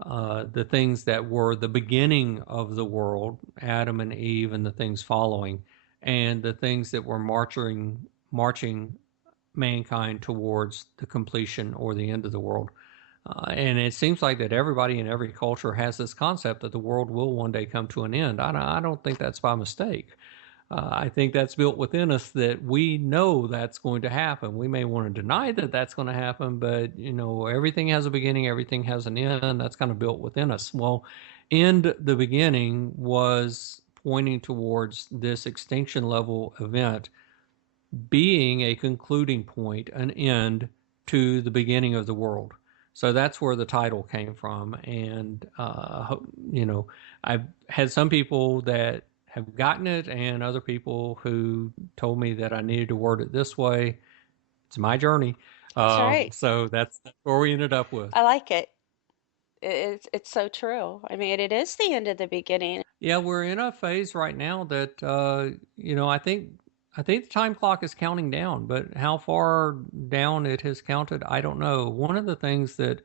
the things that were the beginning of the world, Adam and Eve and the things following, and the things that were marching mankind towards the completion or the end of the world. And it seems like that everybody in every culture has this concept that the world will one day come to an end. I don't think that's by mistake. I think that's built within us, that we know that's going to happen. We may want to deny that that's going to happen, but everything has a beginning, everything has an end. That's kind of built within us. Well, end the beginning was pointing towards this extinction level event being a concluding point, an end to the beginning of the world. So that's where the title came from. And, I've had some people that have gotten it and other people who told me that I needed to word it this way. It's my journey. That's right. So that's where we ended up with. I like it. It's so true. I mean, it is the end of the beginning. Yeah, we're in a phase right now that I think the time clock is counting down, but how far down it has counted, I don't know. One of the things that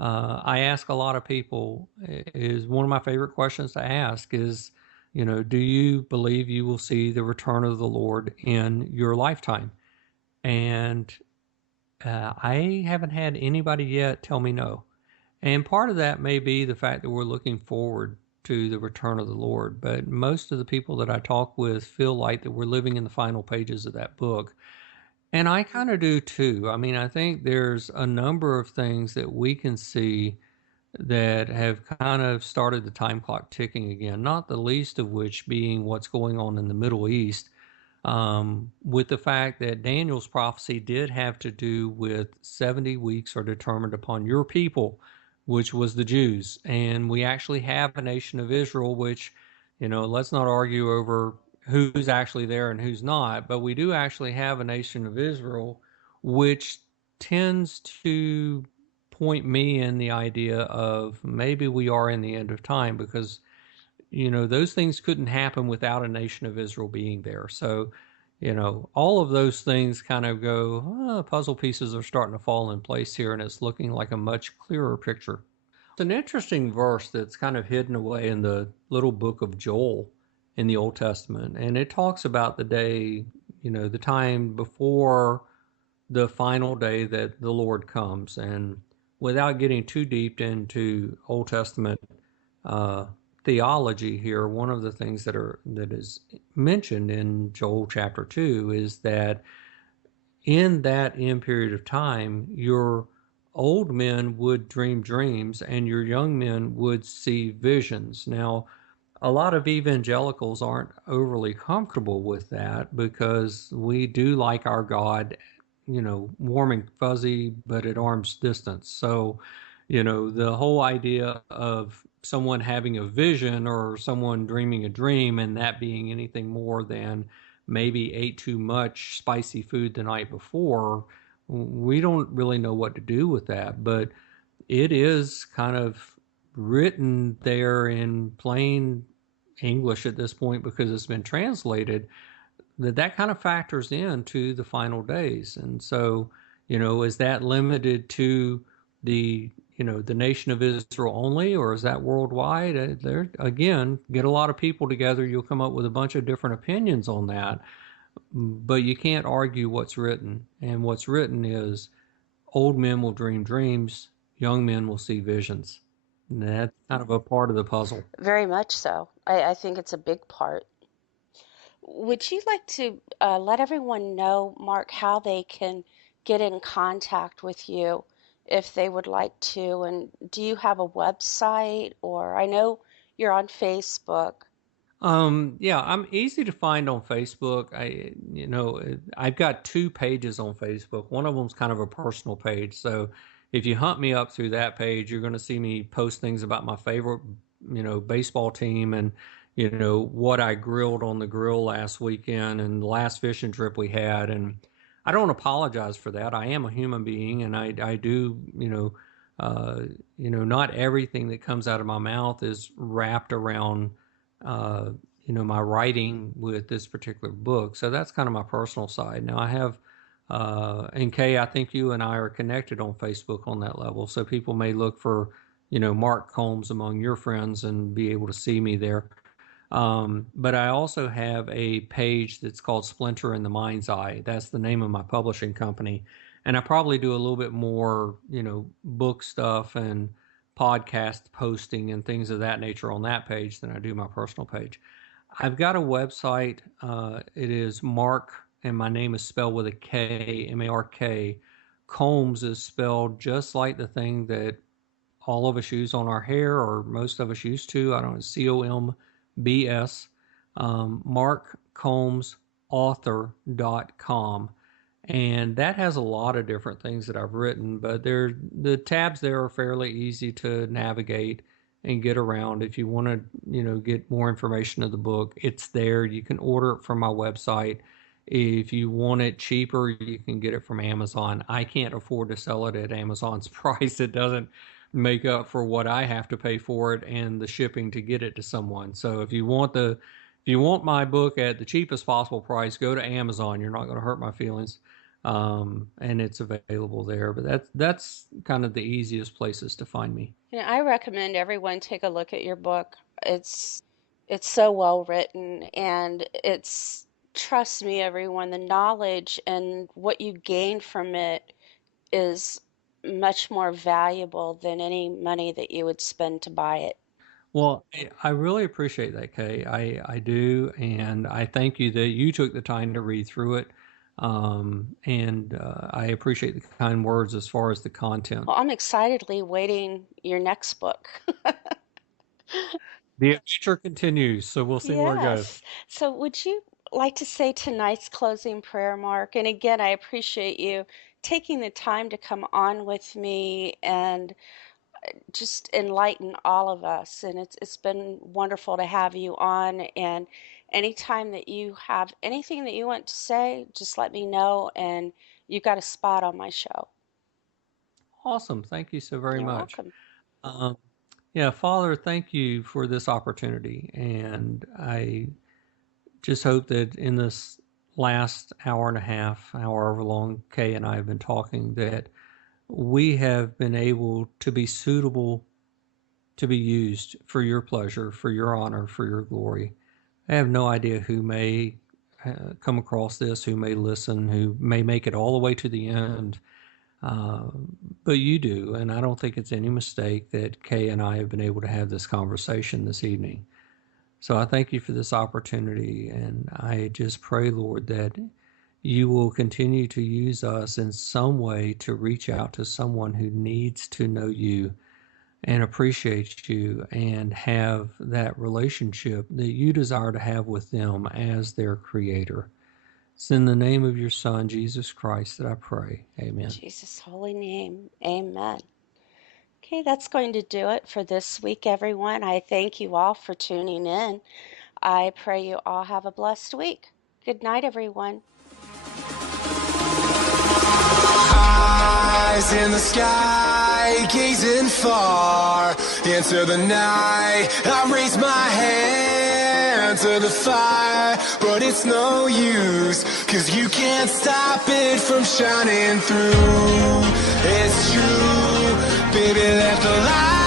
I ask a lot of people is, one of my favorite questions to ask is, do you believe you will see the return of the Lord in your lifetime? And I haven't had anybody yet tell me no. And part of that may be the fact that we're looking forward to the return of the Lord. But most of the people that I talk with feel like that we're living in the final pages of that book. And I kind of do too. I mean, I think there's a number of things that we can see that have kind of started the time clock ticking again, not the least of which being what's going on in the Middle East, with the fact that Daniel's prophecy did have to do with 70 weeks are determined upon your people, which was the Jews. And we actually have a nation of Israel, which, let's not argue over who's actually there and who's not, but we do actually have a nation of Israel, which tends to point me in the idea of maybe we are in the end of time, because, those things couldn't happen without a nation of Israel being there. So, all of those things kind of go, puzzle pieces are starting to fall in place here, and it's looking like a much clearer picture. It's an interesting verse that's kind of hidden away in the little book of Joel in the Old Testament, and it talks about the day, the time before the final day that the Lord comes. And without getting too deep into Old Testament theology here, one of the things that is mentioned in Joel chapter 2 is that in that end period of time, your old men would dream dreams and your young men would see visions. Now, a lot of evangelicals aren't overly comfortable with that, because we do like our God, warm and fuzzy, but at arm's distance. So, the whole idea of someone having a vision or someone dreaming a dream and that being anything more than maybe ate too much spicy food the night before, we don't really know what to do with that. But it is kind of written there in plain English at this point, because it's been translated, that kind of factors into the final days. And so, is that limited to the nation of Israel only, or is that worldwide? There again, get a lot of people together, you'll come up with a bunch of different opinions on that, but you can't argue what's written. And what's written is, old men will dream dreams, young men will see visions. And that's kind of a part of the puzzle. Very much so. I think it's a big part. Would you like to let everyone know, Mark, how they can get in contact with you if they would like to? And do you have a website? Or I know you're on Facebook. Yeah, I'm easy to find on Facebook. I've got 2 pages on Facebook. One of them's kind of a personal page. So if you hunt me up through that page, you're going to see me post things about my favorite, baseball team, and, what I grilled on the grill last weekend and the last fishing trip we had. And I don't apologize for that. I am a human being, and I do, not everything that comes out of my mouth is wrapped around, my writing with this particular book. So that's kind of my personal side. Now I have, and Kay, I think you and I are connected on Facebook on that level. So people may look for, Mark Combs among your friends and be able to see me there. But I also have a page that's called Splinter in the Mind's Eye. That's the name of my publishing company. And I probably do a little bit more, book stuff and podcast posting and things of that nature on that page than I do my personal page. I've got a website. It is Mark, and my name is spelled with a K, M-A-R-K. Combs is spelled just like the thing that all of us use on our hair, or most of us used to. I don't know, COMBS. MarkCombsAuthor.com. And that has a lot of different things that I've written, but the tabs there are fairly easy to navigate and get around. If you want to, get more information of the book, it's there. You can order it from my website. If you want it cheaper, you can get it from Amazon. I can't afford to sell it at Amazon's price. It doesn't make up for what I have to pay for it and the shipping to get it to someone. So if you want my book at the cheapest possible price, go to Amazon. You're not going to hurt my feelings. And it's available there. But that's kind of the easiest places to find me. I recommend everyone take a look at your book. It's so well written, and trust me, everyone, the knowledge and what you gain from it is much more valuable than any money that you would spend to buy it. Well, I really appreciate that, Kay. I do, and I thank you that you took the time to read through it. And I appreciate the kind words as far as the content. Well, I'm excitedly waiting your next book. The adventure continues, so we'll see where it goes. Yes. So would you like to say tonight's closing prayer, Mark? And again, I appreciate you taking the time to come on with me and just enlighten all of us. And it's been wonderful to have you on. And anytime that you have anything that you want to say, just let me know, and you've got a spot on my show. Awesome. Thank you so very You're much. welcome. Yeah, Father, thank you for this opportunity. And I just hope that in this last hour and a half, however long Kay and I have been talking, that we have been able to be suitable to be used for your pleasure, for your honor, for your glory. I have no idea who may come across this, who may listen, who may make it all the way to the end. But you do, and I don't think it's any mistake that Kay and I have been able to have this conversation this evening. So I thank you for this opportunity, and I just pray, Lord, that you will continue to use us in some way to reach out to someone who needs to know you and appreciate you and have that relationship that you desire to have with them as their creator. It's in the name of your Son, Jesus Christ, that I pray. Amen. In Jesus' holy name, amen. Okay, that's going to do it for this week, everyone. I thank you all for tuning in. I pray you all have a blessed week. Good night, everyone. Eyes in the sky, gazing far into the night. I raise my hand to the fire, but it's no use, 'cause you can't stop it from shining through. It's true, baby, let the light